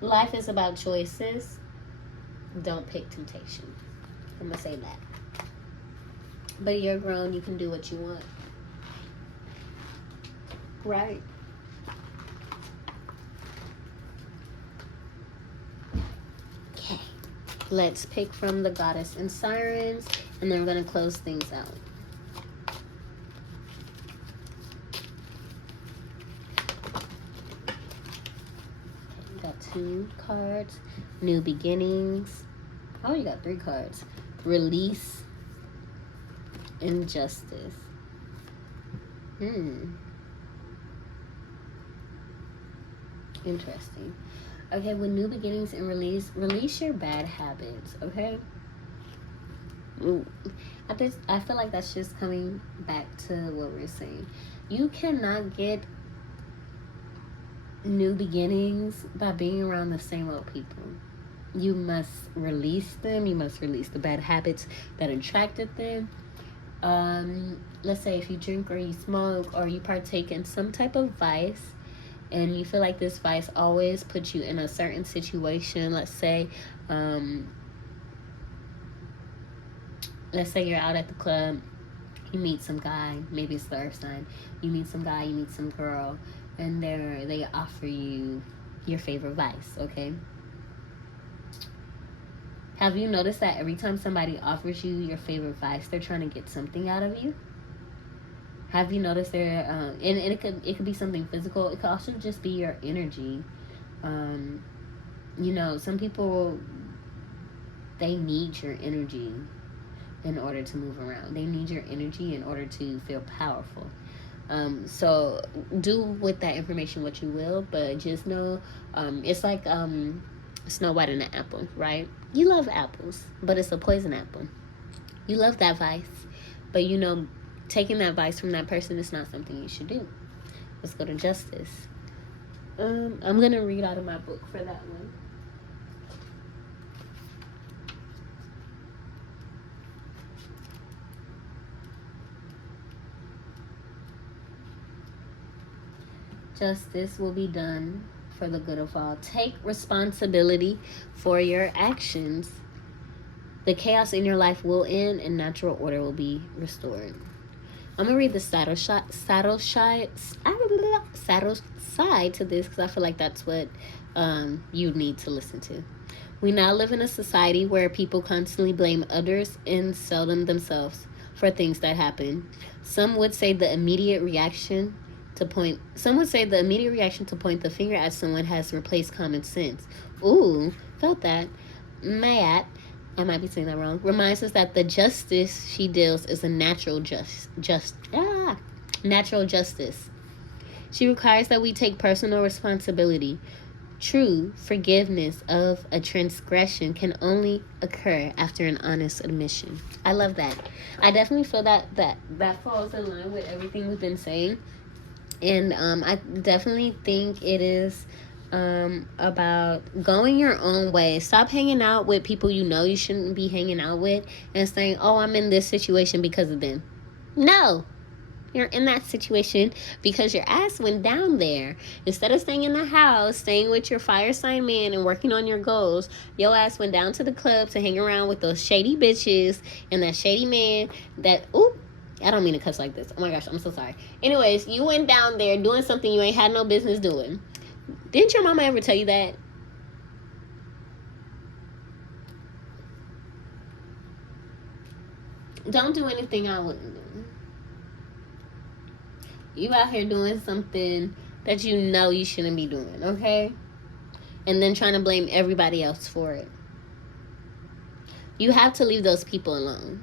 Life is about choices. Don't pick temptation. I'm gonna say that. But you're grown, you can do what you want. Right. Okay. Let's pick from the Goddess and Sirens, and then we're gonna close things out. Okay, got 2 cards. New beginnings. Oh, you got 3 cards. Release. Injustice. Interesting. Okay, with new beginnings and release your bad habits, okay? I feel like that's just coming back to what we're saying. You cannot get new beginnings by being around the same old people. You must release them. You must release the bad habits that attracted them. Let's say if you drink or you smoke or you partake in some type of vice, and you feel like this vice always puts you in a certain situation. Let's say you're out at the club, you meet some guy, maybe it's the earth sign, you meet some guy, you meet some girl, and they offer you your favorite vice, okay? Have you noticed that every time somebody offers you your favorite vice, they're trying to get something out of you? Have you noticed and it could be something physical. It could also just be your energy. You know, some people, they need your energy in order to move around. They need your energy in order to feel powerful. So do with that information what you will, but just know, it's like Snow White and the apple, right? You love apples, but it's a poison apple. You love that vice, but you know, taking that advice from that person is not something you should do. Let's go to justice. I'm going to read out of my book for that one. Justice will be done for the good of all. Take responsibility for your actions. The chaos in your life will end and natural order will be restored. I'm going to read the saddle side to this because I feel like that's what you need to listen to. We now live in a society where people constantly blame others and seldom themselves for things that happen. Some would say the immediate reaction to point the finger at someone has replaced common sense. Ooh, felt that. Matt, I might be saying that wrong, reminds us that the justice she deals is a natural natural justice. She requires that we take personal responsibility. True forgiveness of a transgression can only occur after an honest admission. I love that. I definitely feel that falls in line with everything we've been saying. And I definitely think it is about going your own way. Stop hanging out with people you know you shouldn't be hanging out with and saying, oh, I'm in this situation because of them. No, you're in that situation because your ass went down there. Instead of staying in the house, staying with your fire sign man and working on your goals, your ass went down to the club to hang around with those shady bitches and that shady man that, I don't mean to cuss like this. Oh my gosh, I'm so sorry. Anyways, you went down there doing something you ain't had no business doing. Didn't your mama ever tell you that? Don't do anything I wouldn't do. You out here doing something that you know you shouldn't be doing, okay? And then trying to blame everybody else for it. You have to leave those people alone.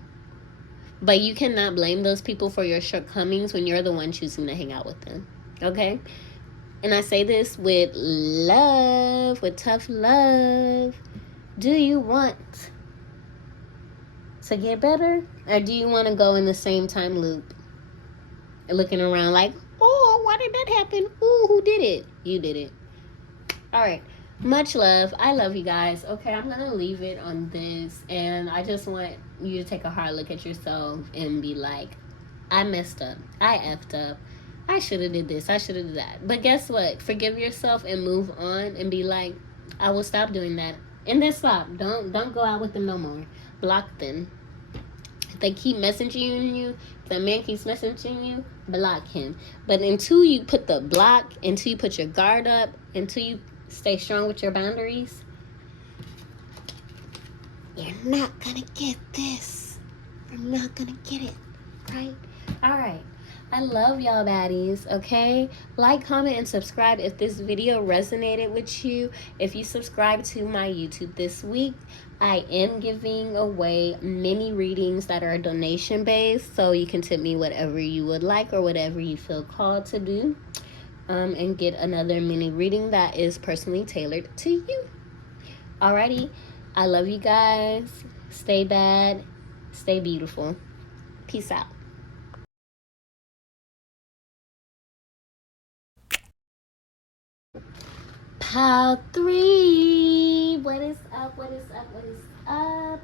But you cannot blame those people for your shortcomings when you're the one choosing to hang out with them, okay? And I say this with love, with tough love. Do you want to get better? Or do you want to go in the same time loop? Looking around like, oh, why did that happen? Ooh, who did it? You did it. All right. Much love. I love you guys. Okay, I'm going to leave it on this. And I just want you to take a hard look at yourself and be like, I messed up. I effed up. I should have did this. I should have did that. But guess what? Forgive yourself and move on and be like, I will stop doing that. And then stop. Don't go out with them no more. Block them. If they keep messaging you, if the man keeps messaging you, block him. But until you put the block, until you put your guard up, until you stay strong with your boundaries, you're not gonna get this. You're not gonna get it. Right? Alright. I love y'all baddies, okay? Like, comment, and subscribe if this video resonated with you. If you subscribe to my YouTube this week, I am giving away mini readings that are donation based, so you can tip me whatever you would like or whatever you feel called to do, and get another mini reading that is personally tailored to you. Alrighty, I love you guys. Stay bad, stay beautiful. Peace out. Pile 3. What is up? What is up? What is up?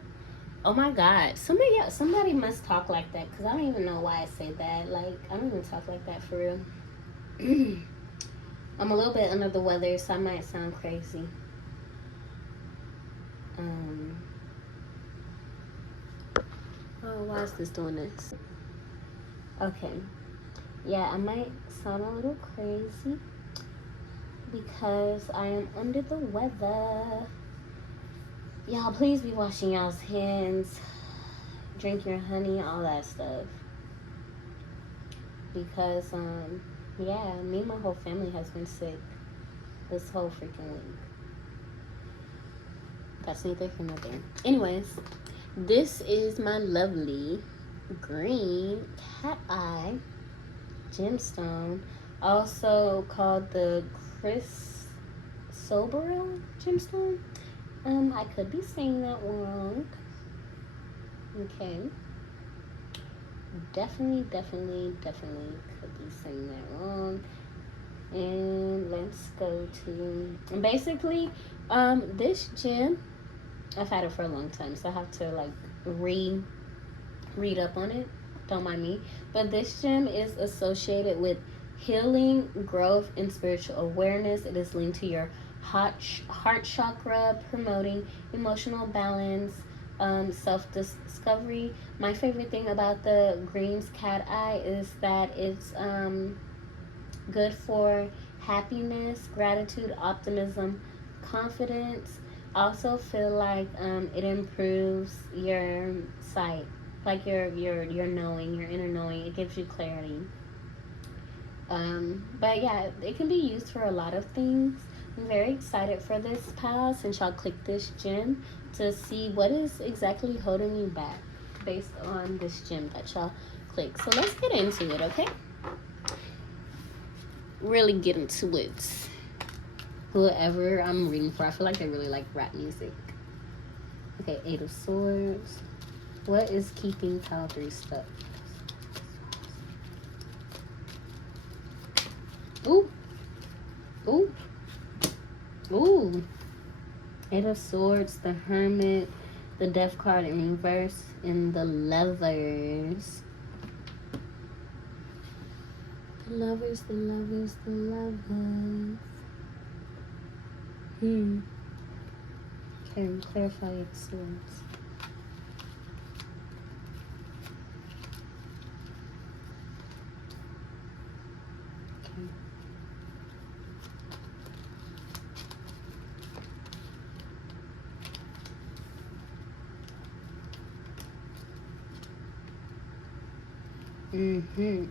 Oh my God! Somebody must talk like that, because I don't even know why I say that. Like, I don't even talk like that for real. I'm a little bit under the weather, so I might sound crazy. Oh, why is this doing this? Okay. Yeah, I might sound a little crazy because I am under the weather. Y'all, please be washing y'all's hands, drink your honey, all that stuff. Because, yeah, me and my whole family has been sick this whole freaking week. That's neither here nor there. Anyways, this is my lovely green cat eye gemstone, also called the chrysoberyl gemstone. I could be saying that wrong. Okay. Definitely could be saying that wrong. And let's go to, basically, this gem, I've had it for a long time, so I have to like read up on it. Don't mind me. But this gem is associated with healing, growth, and spiritual awareness. It is linked to your heart chakra, promoting emotional balance, self-discovery. My favorite thing about the Green's cat eye is that it's good for happiness, gratitude, optimism, confidence. Also feel like it improves your sight, like your knowing, your inner knowing. It gives you clarity. But yeah, it can be used for a lot of things. I'm very excited for this pal, since y'all clicked this gem, to see what is exactly holding you back based on this gem that y'all clicked. So let's get into it, okay? Really get into it. Whoever I'm reading for, I feel like they really like rap music. Okay, 8 of Swords. What is keeping pile 3 stuck? Ooh. Ooh. Ooh. 8 of Swords, the Hermit, the Death card in reverse, and the Lovers. The Lovers. Okay, clarify your swords. Okay.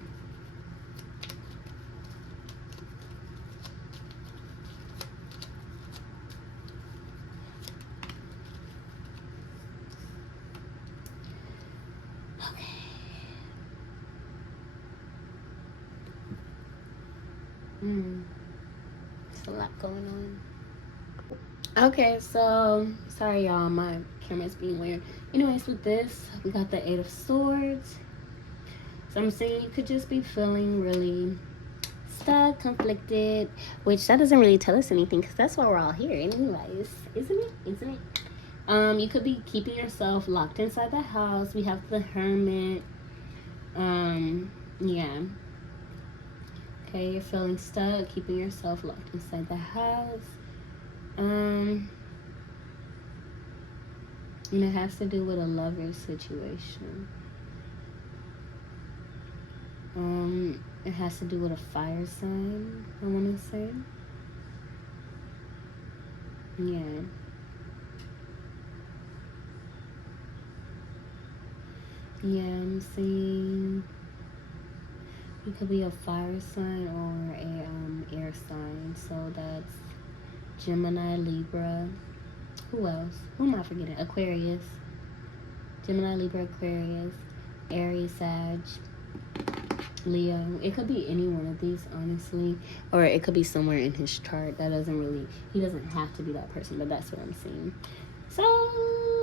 There's a lot going on. Okay, so sorry y'all, my camera's being weird. Anyways, with this, we got the 8 of Swords. So I'm saying you could just be feeling really stuck, conflicted, which that doesn't really tell us anything, because that's why we're all here anyways, isn't it? You could be keeping yourself locked inside the house. We have the Hermit. Yeah. Okay, you're feeling stuck, keeping yourself locked inside the house. And it has to do with a lover situation. It has to do with a fire sign, I want to say. Yeah. Yeah, I'm seeing it could be a fire sign or a air sign. So that's Gemini, Libra. Who else? Who am I forgetting? Aquarius. Gemini, Libra, Aquarius, Aries, Sag, Leo. It could be any one of these, honestly. Or it could be somewhere in his chart. That doesn't really, he doesn't have to be that person, but that's what I'm seeing. So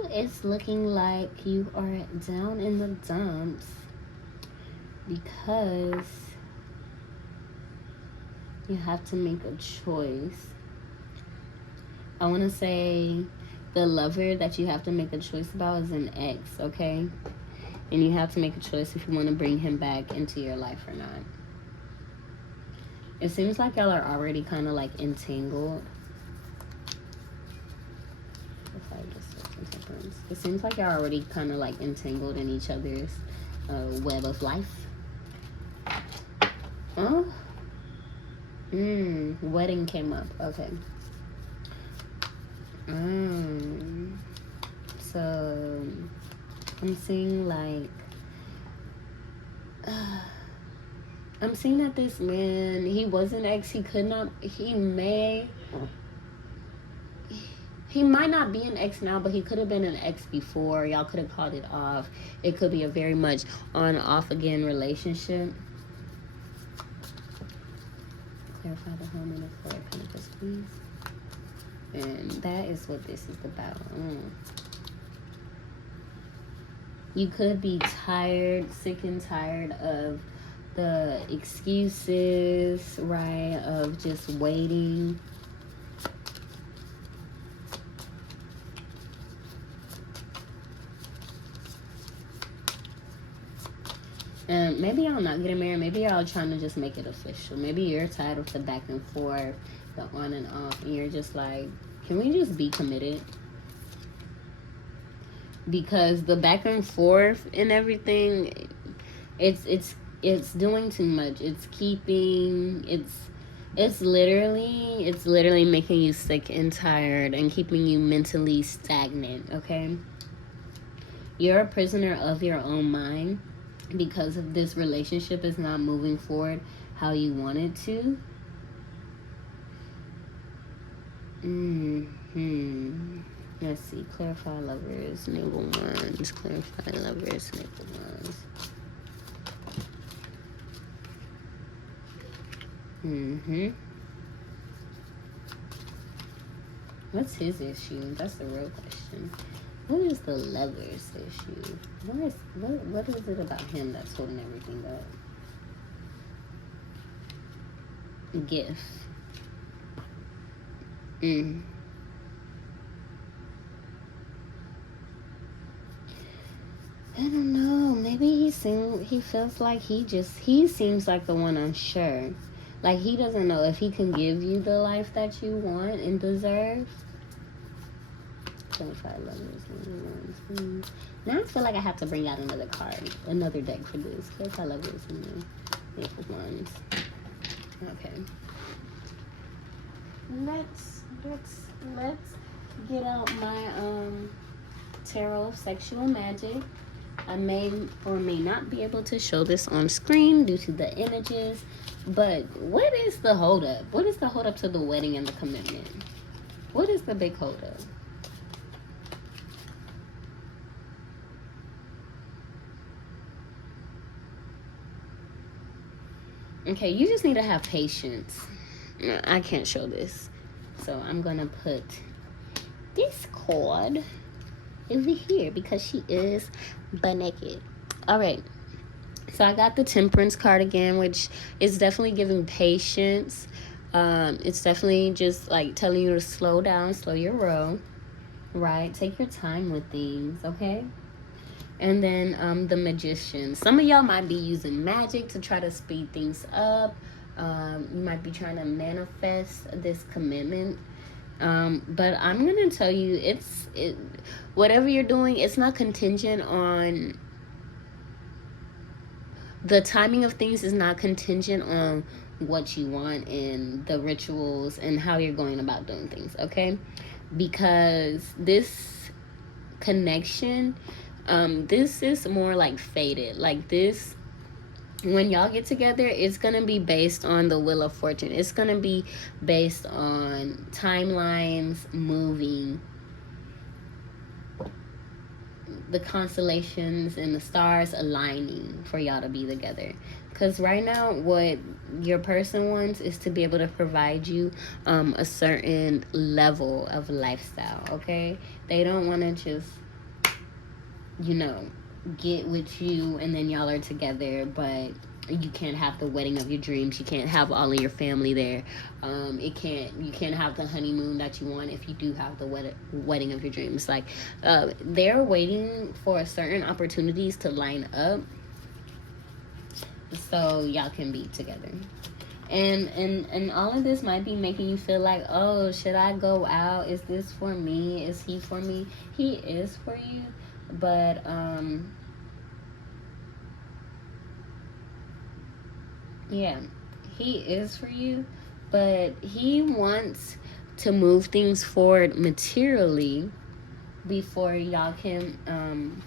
it's looking like you are down in the dumps because you have to make a choice. I want to say the lover that you have to make a choice about is an ex, okay? And you have to make a choice if you want to bring him back into your life or not. It seems like y'all are already kind of like entangled. It seems like you're already kind of like entangled in each other's web of life. Oh, wedding came up. Okay. So I'm seeing like I'm seeing that this man, he was an ex. He might not be an ex now, but he could have been an ex before. Y'all could have called it off. It could be a very much on, off again relationship. Clarify the home and the Four of Pentacles, please. And that is what this is about. You could be tired, sick and tired of the excuses, right? Of just waiting. And maybe y'all not getting married. Maybe y'all trying to just make it official. Maybe you're tired of the back and forth, the on and off, and you're just like, can we just be committed? Because the back and forth and everything, it's doing too much. It's literally making you sick and tired and keeping you mentally stagnant, okay? You're a prisoner of your own mind because of this relationship is not moving forward how you want it to. Let's see. Clarify lovers, navel wands. Clarify lovers, navel wands. What's his issue? That's the real question. What is the lover's issue? What is it about him that's holding everything up? Gift. I don't know. Maybe he feels like he seems like the one unsure. Like he doesn't know if he can give you the life that you want and deserve. Now I feel like I have to bring out another card, another deck for this. Clarify lovers and navel wands. Okay. Let's get out my tarot of sexual magic. I may or may not be able to show this on screen due to the images, but what is the holdup? What is the holdup to the wedding and the commitment? What is the big holdup? Okay, you just need to have patience. I can't show this, so I'm gonna put this card over here because she is butt naked. All right, so I got the Temperance card again, which is definitely giving patience. It's definitely just like telling you to slow down, slow your roll, right? Take your time with things, okay? And then the Magician. Some of y'all might be using magic to try to speed things up. You might be trying to manifest this commitment But I'm gonna tell you, whatever you're doing, it's not contingent on the timing of things. Is not contingent on what you want and the rituals and how you're going about doing things. Okay, because this connection, this is more like fated. Like this, when y'all get together, it's gonna be based on the wheel of fortune. It's gonna be based on timelines moving, the constellations and the stars aligning for y'all to be together. Because right now, what your person wants is to be able to provide you a certain level of lifestyle. Okay, they don't want to just, get with you and then y'all are together, but you can't have the wedding of your dreams. You can't have all of your family there. You can't have the honeymoon that you want if you do have the wedding of your dreams. Like, they're waiting for certain opportunities to line up so y'all can be together. And all of this might be making you feel like, oh, should I go out? Is this for me? Is he for me? He is for you, but yeah, he is for you, but he wants to move things forward materially before y'all can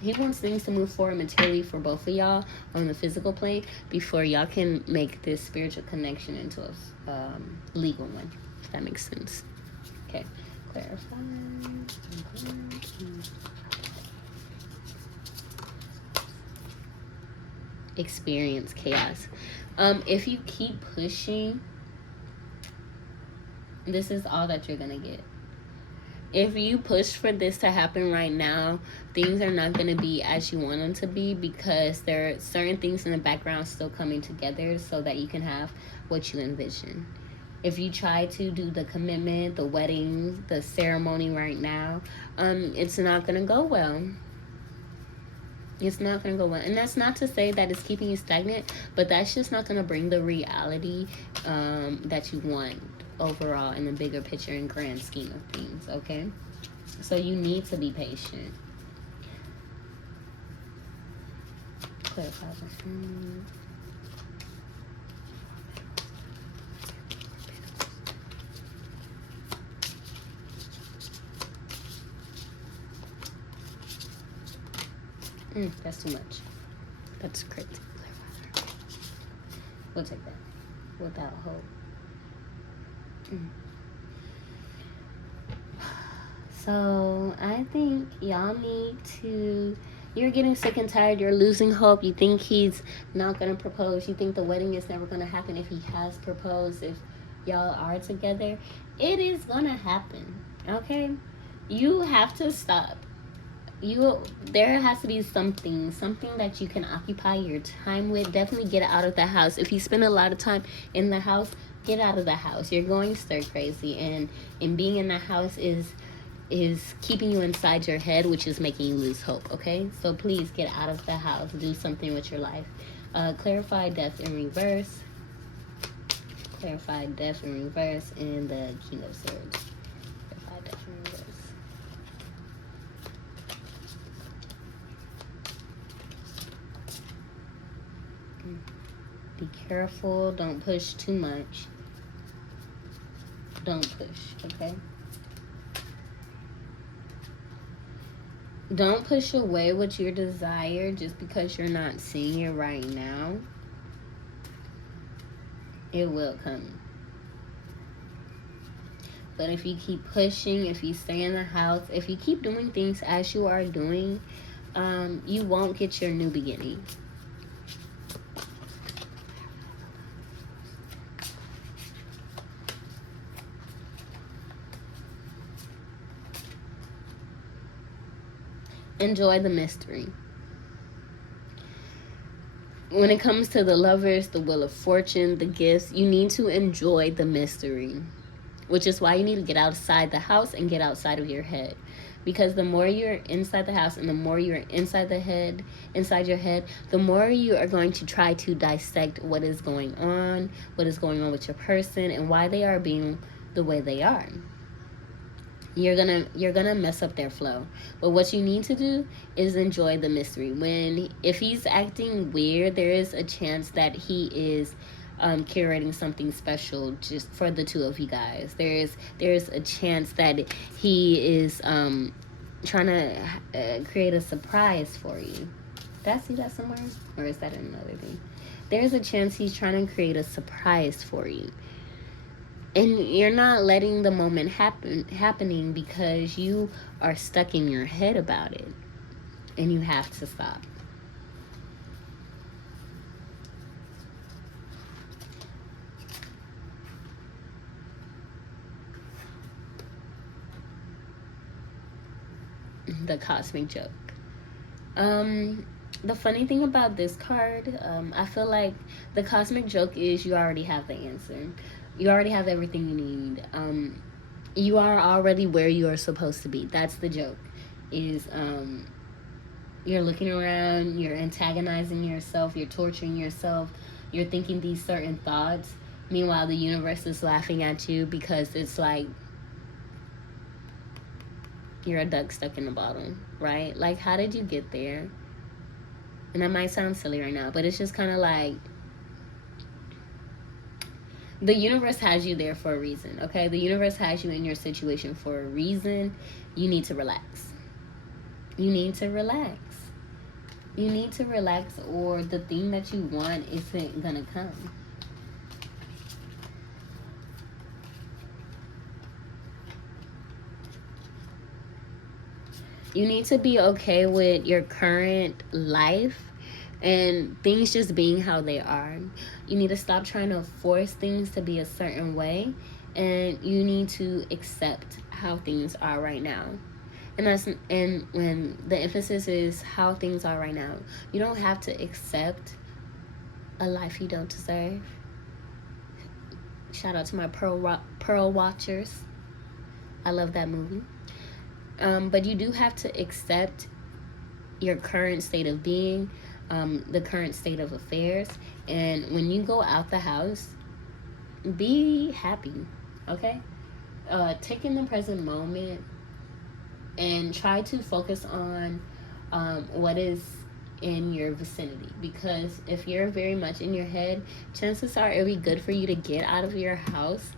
he wants things to move forward materially for both of y'all on the physical plane before y'all can make this spiritual connection into a legal one, if that makes sense. Okay, clarify. Experience chaos. If you keep pushing, this is all that you're gonna get. If you push for this to happen right now, things are not going to be as you want them to be, because there are certain things in the background still coming together so that you can have what you envision. If you try to do the commitment, the wedding, the ceremony right now, it's not going to go well. It's not going to go well. And that's not to say that it's keeping you stagnant, but that's just not going to bring the reality that you want overall in the bigger picture and grand scheme of things. Okay, so you need to be patient. Clarify the that's too much. That's crazy. We'll take that without hope. So I think y'all need to, you're getting sick and tired, you're losing hope, you think he's not going to propose, you think the wedding is never going to happen if he has proposed, if y'all are together. It is going to happen, okay? You have to stop. There has to be something that you can occupy your time with. Definitely get out of the house. If you spend a lot of time in the house, get out of the house. You're going stir crazy, and being in the house is keeping you inside your head, which is making you lose hope. Okay, so please get out of the house. Do something with your life. Clarify death in reverse. Clarify death in reverse in the King of Swords. Clarify death in reverse. Be careful. Don't push too much. Don't push, okay? Don't push away what you desire just because you're not seeing it right now. It will come. But if you keep pushing, if you stay in the house, if you keep doing things as you are doing, you won't get your new beginning. Enjoy the mystery. When it comes to the lovers, the wheel of fortune, the gifts, you need to enjoy the mystery, which is why you need to get outside the house and get outside of your head. Because the more you're inside the house and the more you're inside your head, the more you are going to try to dissect what is going on with your person and why they are being the way they are. you're gonna mess up their flow. But what you need to do is enjoy the mystery. If he's acting weird, there is a chance that he is curating something special just for the two of you guys. There's a chance that he is trying to create a surprise for you. Did I see that somewhere, or is that another thing? There's a chance he's trying to create a surprise for you, and you're not letting the moment happening because you are stuck in your head about it, and you have to stop. The cosmic joke. The funny thing about this card, I feel like the cosmic joke is you already have the answer. You already have everything you need. You are already where you are supposed to be. That's the joke. Is you're looking around, you're antagonizing yourself, you're torturing yourself, you're thinking these certain thoughts. Meanwhile, the universe is laughing at you because it's like you're a duck stuck in a bottle, right? Like, how did you get there? And that might sound silly right now, but it's just kind of like the universe has you there for a reason, okay? The universe has you in your situation for a reason. You need to relax. You need to relax. You need to relax, or the thing that you want isn't gonna come. You need to be okay with your current life and things just being how they are. You need to stop trying to force things to be a certain way, and you need to accept how things are right now. And when the emphasis is how things are right now, you don't have to accept a life you don't deserve. Shout out to my Pearl watchers. I love that movie. But you do have to accept your current state of being, the current state of affairs. And when you go out the house, be happy, okay? Take in the present moment and try to focus on what is in your vicinity. Because if you're very much in your head, chances are it'll be good for you to get out of your house,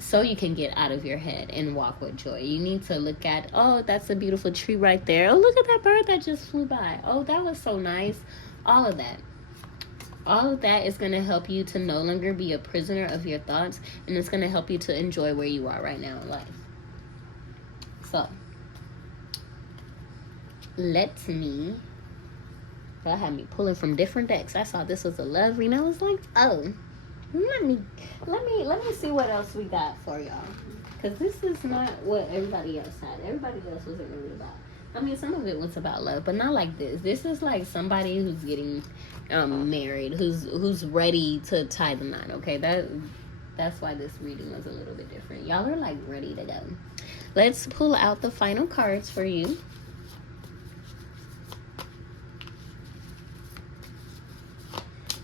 so you can get out of your head and walk with joy. You need to look at, oh, that's a beautiful tree right there. Oh, look at that bird that just flew by. Oh, that was so nice. All of that. All of that is going to help you to no longer be a prisoner of your thoughts, and it's going to help you to enjoy where you are right now in life. So, let me... That had me pulling from different decks. I saw this was a love reading. I was like, oh... Let me see what else we got for y'all, because this is not what everybody else had. Everybody else wasn't really about. I mean, some of it was about love, but not like this. This is like somebody who's getting married, who's ready to tie the knot. Okay, that's why this reading was a little bit different. Y'all are like ready to go. Let's pull out the final cards for you.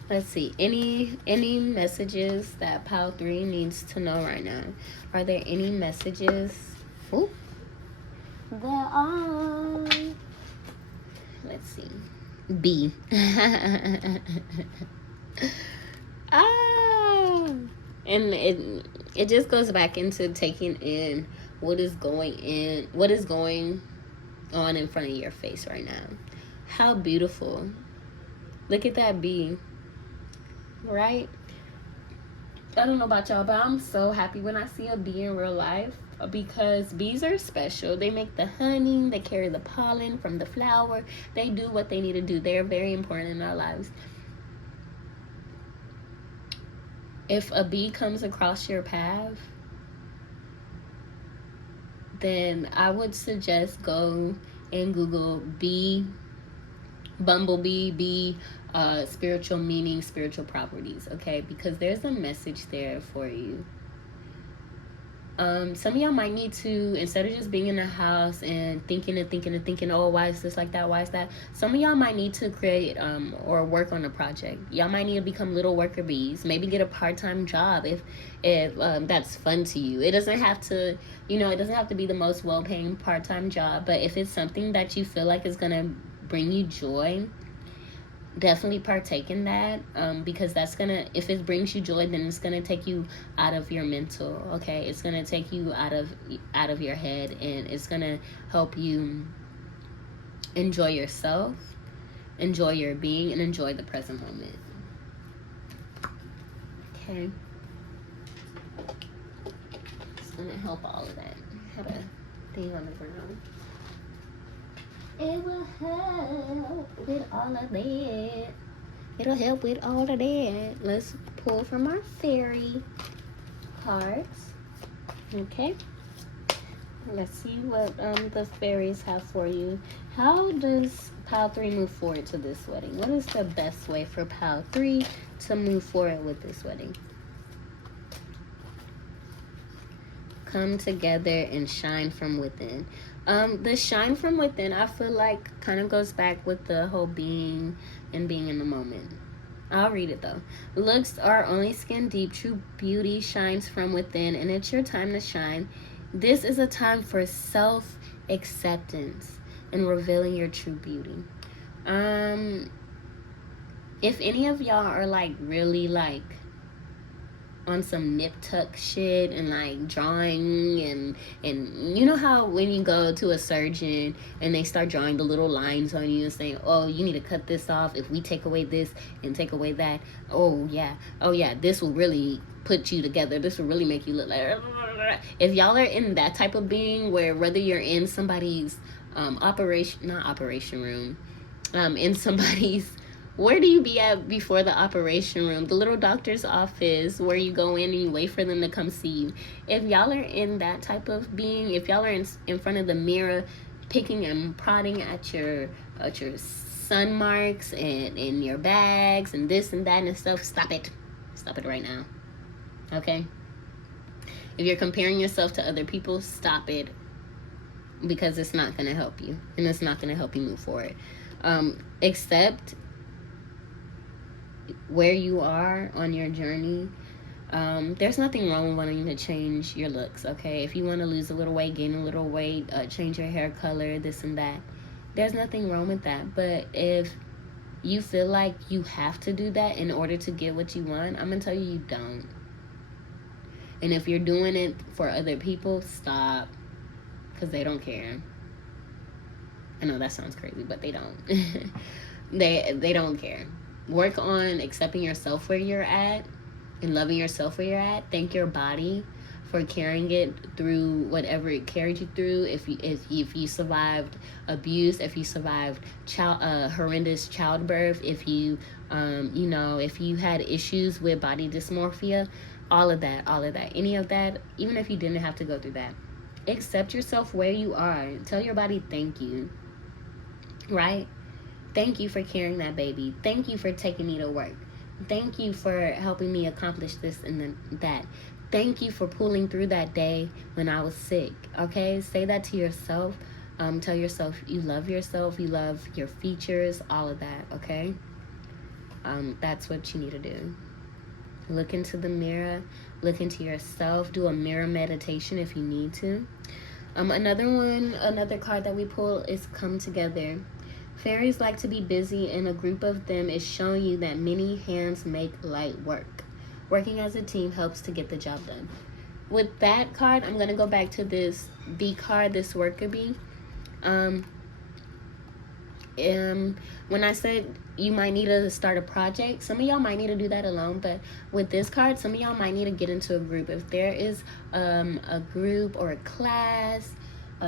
Let's see. Any messages that Pile 3 needs to know right now? Are there any messages? Ooh. There are. Let's see. B. And it just goes back into taking in what is going on in front of your face right now. How beautiful. Look at that bee. Right? I don't know about y'all, but I'm so happy when I see a bee in real life, because bees are special. They make the honey, they carry the pollen from the flower, they do what they need to do. They're very important in our lives. If a bee comes across your path, then I would suggest go and Google bumblebee, bee, spiritual meaning, spiritual properties, okay? Because there's a message there for you. Some of y'all might need to, instead of just being in the house and thinking, oh, why is this like that, why is that, some of y'all might need to create or work on a project. Y'all might need to become little worker bees, maybe get a part-time job if that's fun to you. It doesn't have to, it doesn't have to be the most well-paying part-time job, but if it's something that you feel like is gonna bring you joy, definitely partake in that, because that's gonna, if it brings you joy, then it's gonna take you out of your mental, okay? It's gonna take you out of your head, and it's gonna help you enjoy yourself, enjoy your being, and enjoy the present moment. Okay, it's gonna help all of that. I had a thing on the ground. It will help with all of that. It'll help with all of that. Let's pull from our fairy cards. Okay. Let's see what the fairies have for you. How does Pile 3 move forward to this wedding? What is the best way for Pile 3 to move forward with this wedding? Come together and shine from within. The shine from within, I feel like, kind of goes back with the whole being and being in the moment. I'll read it though. Looks are only skin deep. True beauty shines from within, and it's your time to shine. This is a time for self-acceptance and revealing your true beauty. If any of y'all are like really like on some nip tuck shit and like drawing and you know how when you go to a surgeon and they start drawing the little lines on you and saying, oh, you need to cut this off if we take away this and take away that, oh yeah, this will really put you together, this will really make you look like, if y'all are in that type of being where whether you're in somebody's operation room, in somebody's, where do you be at before the operation room? The little doctor's office where you go in and you wait for them to come see you. If y'all are in that type of being, if y'all are in front of the mirror picking and prodding at your sun marks and in your bags and this and that and stuff, stop it. Stop it right now. Okay? If you're comparing yourself to other people, stop it, because it's not going to help you, and it's not going to help you move forward. Except where you are on your journey. There's nothing wrong with wanting to change your looks, okay? If you want to lose a little weight, gain a little weight, change your hair color, this and that, there's nothing wrong with that. But if you feel like you have to do that in order to get what you want, I'm gonna tell you, you don't. And if you're doing it for other people, stop, because they don't care. I know that sounds crazy, but they don't. they don't care. Work on accepting yourself where you're at and loving yourself where you're at. Thank your body for carrying it through whatever it carried you through. If you survived abuse, if you survived horrendous childbirth, if you if you had issues with body dysmorphia, all of that, any of that, even if you didn't have to go through that, accept yourself where you are. Tell your body thank you, right? Thank you for carrying that baby. Thank you for taking me to work. Thank you for helping me accomplish this and that. Thank you for pulling through that day when I was sick. Okay? Say that to yourself. Tell yourself you love your features, all of that. Okay? That's what you need to do. Look into the mirror. Look into yourself. Do a mirror meditation if you need to. Another card that we pull is Come Together. Fairies like to be busy, and a group of them is showing you that many hands make light work. Working as a team helps to get the job done. With that card, I'm going to go back to this bee card, this worker bee. When I said you might need to start a project, some of y'all might need to do that alone, but with this card, some of y'all might need to get into a group. If there is a group or a class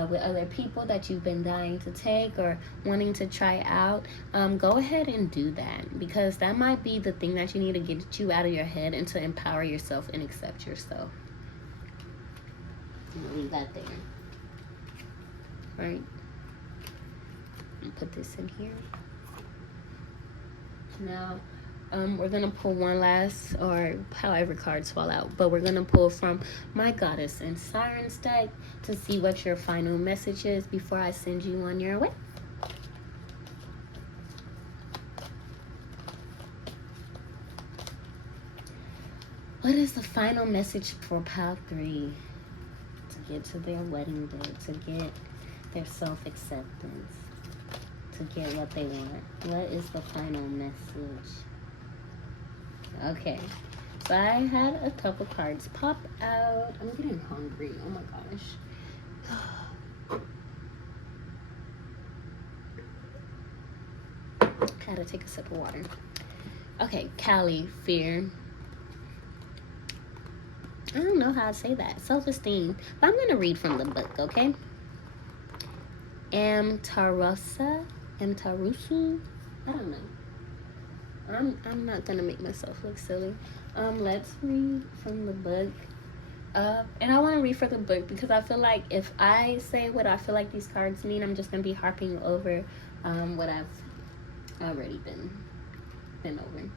with other people that you've been dying to take or wanting to try out, go ahead and do that, because that might be the thing that you need to get you out of your head and to empower yourself and accept yourself. Leave that there. Right? Put this in here. Now, We're going to pull one last, or however cards fall out, but we're going to pull from my Goddess and Sirens deck to see what your final message is before I send you on your way. What is the final message for Pile 3? To get to their wedding day, to get their self-acceptance, to get what they want. What is the final message? Okay, so I had a couple cards pop out. I'm getting hungry. Oh my gosh. Gotta take a sip of water. Okay, Callie, fear. I don't know how to say that. Self-esteem. But I'm gonna read from the book, okay? Amtarusu. I don't know. I'm not gonna make myself look silly. Let's read from the book. And I want to read from the book because I feel like if I say what I feel like these cards mean, I'm just gonna be harping over what I've already been over,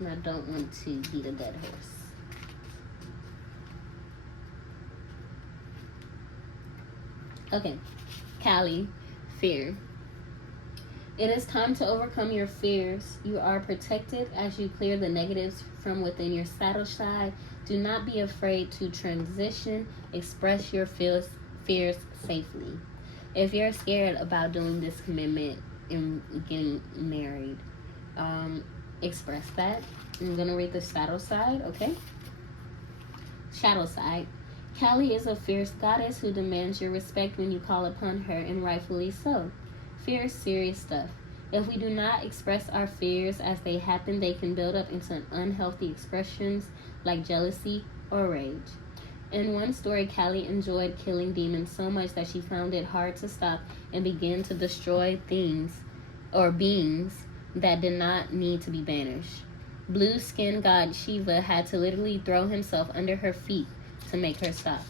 and I don't want to beat a dead horse. Okay, Callie, fear. It is time to overcome your fears. You are protected as you clear the negatives from within your saddle side. Do not be afraid to transition. Express your fears safely. If you're scared about doing this commitment and getting married, express that. I'm going to read the shadow side, okay? Shadow side. Callie is a fierce goddess who demands your respect when you call upon her, and rightfully so. Fear is serious stuff. If we do not express our fears as they happen, they can build up into unhealthy expressions like jealousy or rage. In one story, Callie enjoyed killing demons so much that she found it hard to stop and began to destroy things or beings that did not need to be banished. Blue skin god Shiva had to literally throw himself under her feet to make her stop.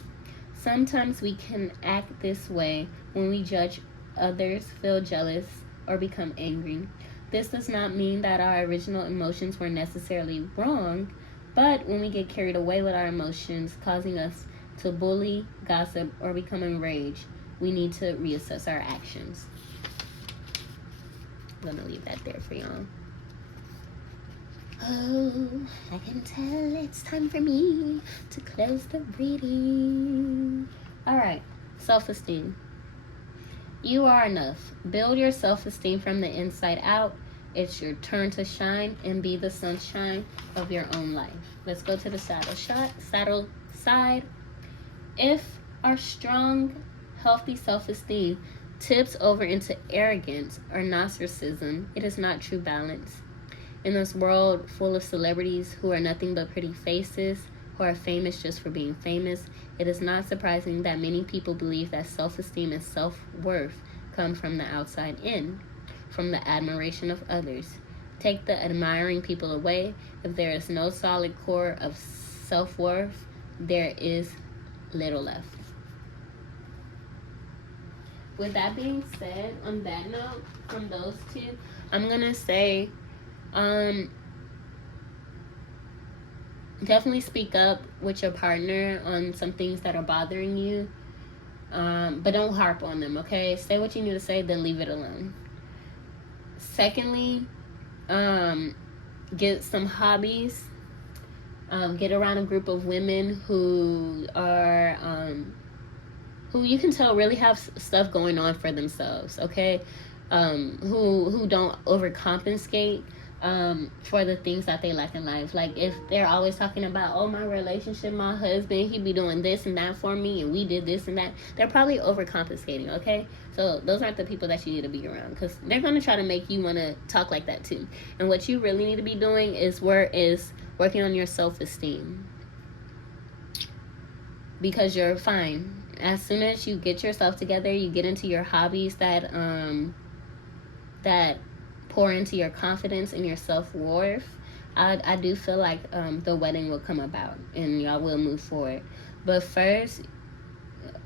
Sometimes we can act this way when we judge others, feel jealous, or become angry. This does not mean that our original emotions were necessarily wrong, but when we get carried away with our emotions, causing us to bully, gossip, or become enraged, we need to reassess our actions. I'm gonna leave that there for y'all. Oh, I can tell it's time for me to close the reading. Alright, self-esteem. You are enough. Build your self-esteem from the inside out. It's your turn to shine and be the sunshine of your own life. Let's go to the saddle side. If our strong, healthy self-esteem tips over into arrogance or narcissism, it is not true balance. In this world full of celebrities who are nothing but pretty faces, who are famous just for being famous, it is not surprising that many people believe that self-esteem and self-worth come from the outside in, from the admiration of others. Take the admiring people away. If there is no solid core of self-worth, there is little left. With that being said, on that note, from those two, I'm going to say, definitely speak up with your partner on some things that are bothering you, but don't harp on them, okay? Say what you need to say, then leave it alone. Secondly, get some hobbies. Get around a group of women who are who you can tell really have stuff going on for themselves, okay? Who don't overcompensate for the things that they lack in life. Like if they're always talking about, oh, my relationship, my husband, he be doing this and that for me, and we did this and that, they're probably overcompensating, okay? So those aren't the people that you need to be around, because they're going to try to make you want to talk like that too. And what you really need to be doing is working on your self-esteem, because you're fine. As soon as you get yourself together, you get into your hobbies that pour into your confidence and your self-worth, I do feel like the wedding will come about and y'all will move forward. But first,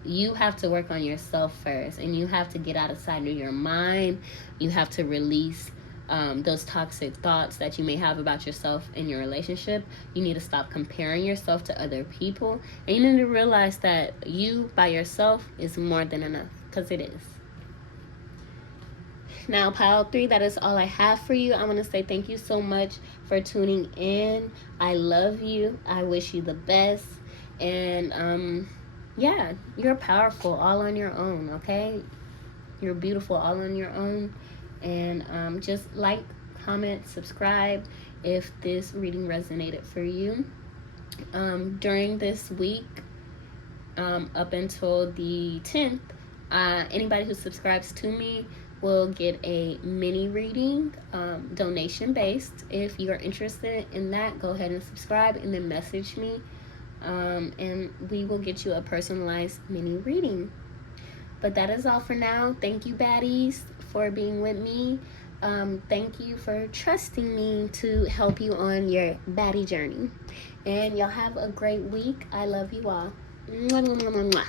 you have to work on yourself first, and you have to get outside of your mind. You have to release those toxic thoughts that you may have about yourself in your relationship. You need to stop comparing yourself to other people, and you need to realize that you by yourself is more than enough, because it is. Now, pile 3, that is all I have for you. I want to say thank you so much for tuning in. I love you. I wish you the best. And yeah, you're powerful all on your own, okay? You're beautiful all on your own. And just like, comment, subscribe if this reading resonated for you. During this week, up until the 10th, anybody who subscribes to me will get a mini reading, donation based. If you are interested in that, go ahead and subscribe and then message me, and we will get you a personalized mini reading. But that is all for now. Thank you, baddies, for being with me. Thank you for trusting me to help you on your baddie journey. And y'all have a great week. I love you all. Mwah, mwah, mwah, mwah.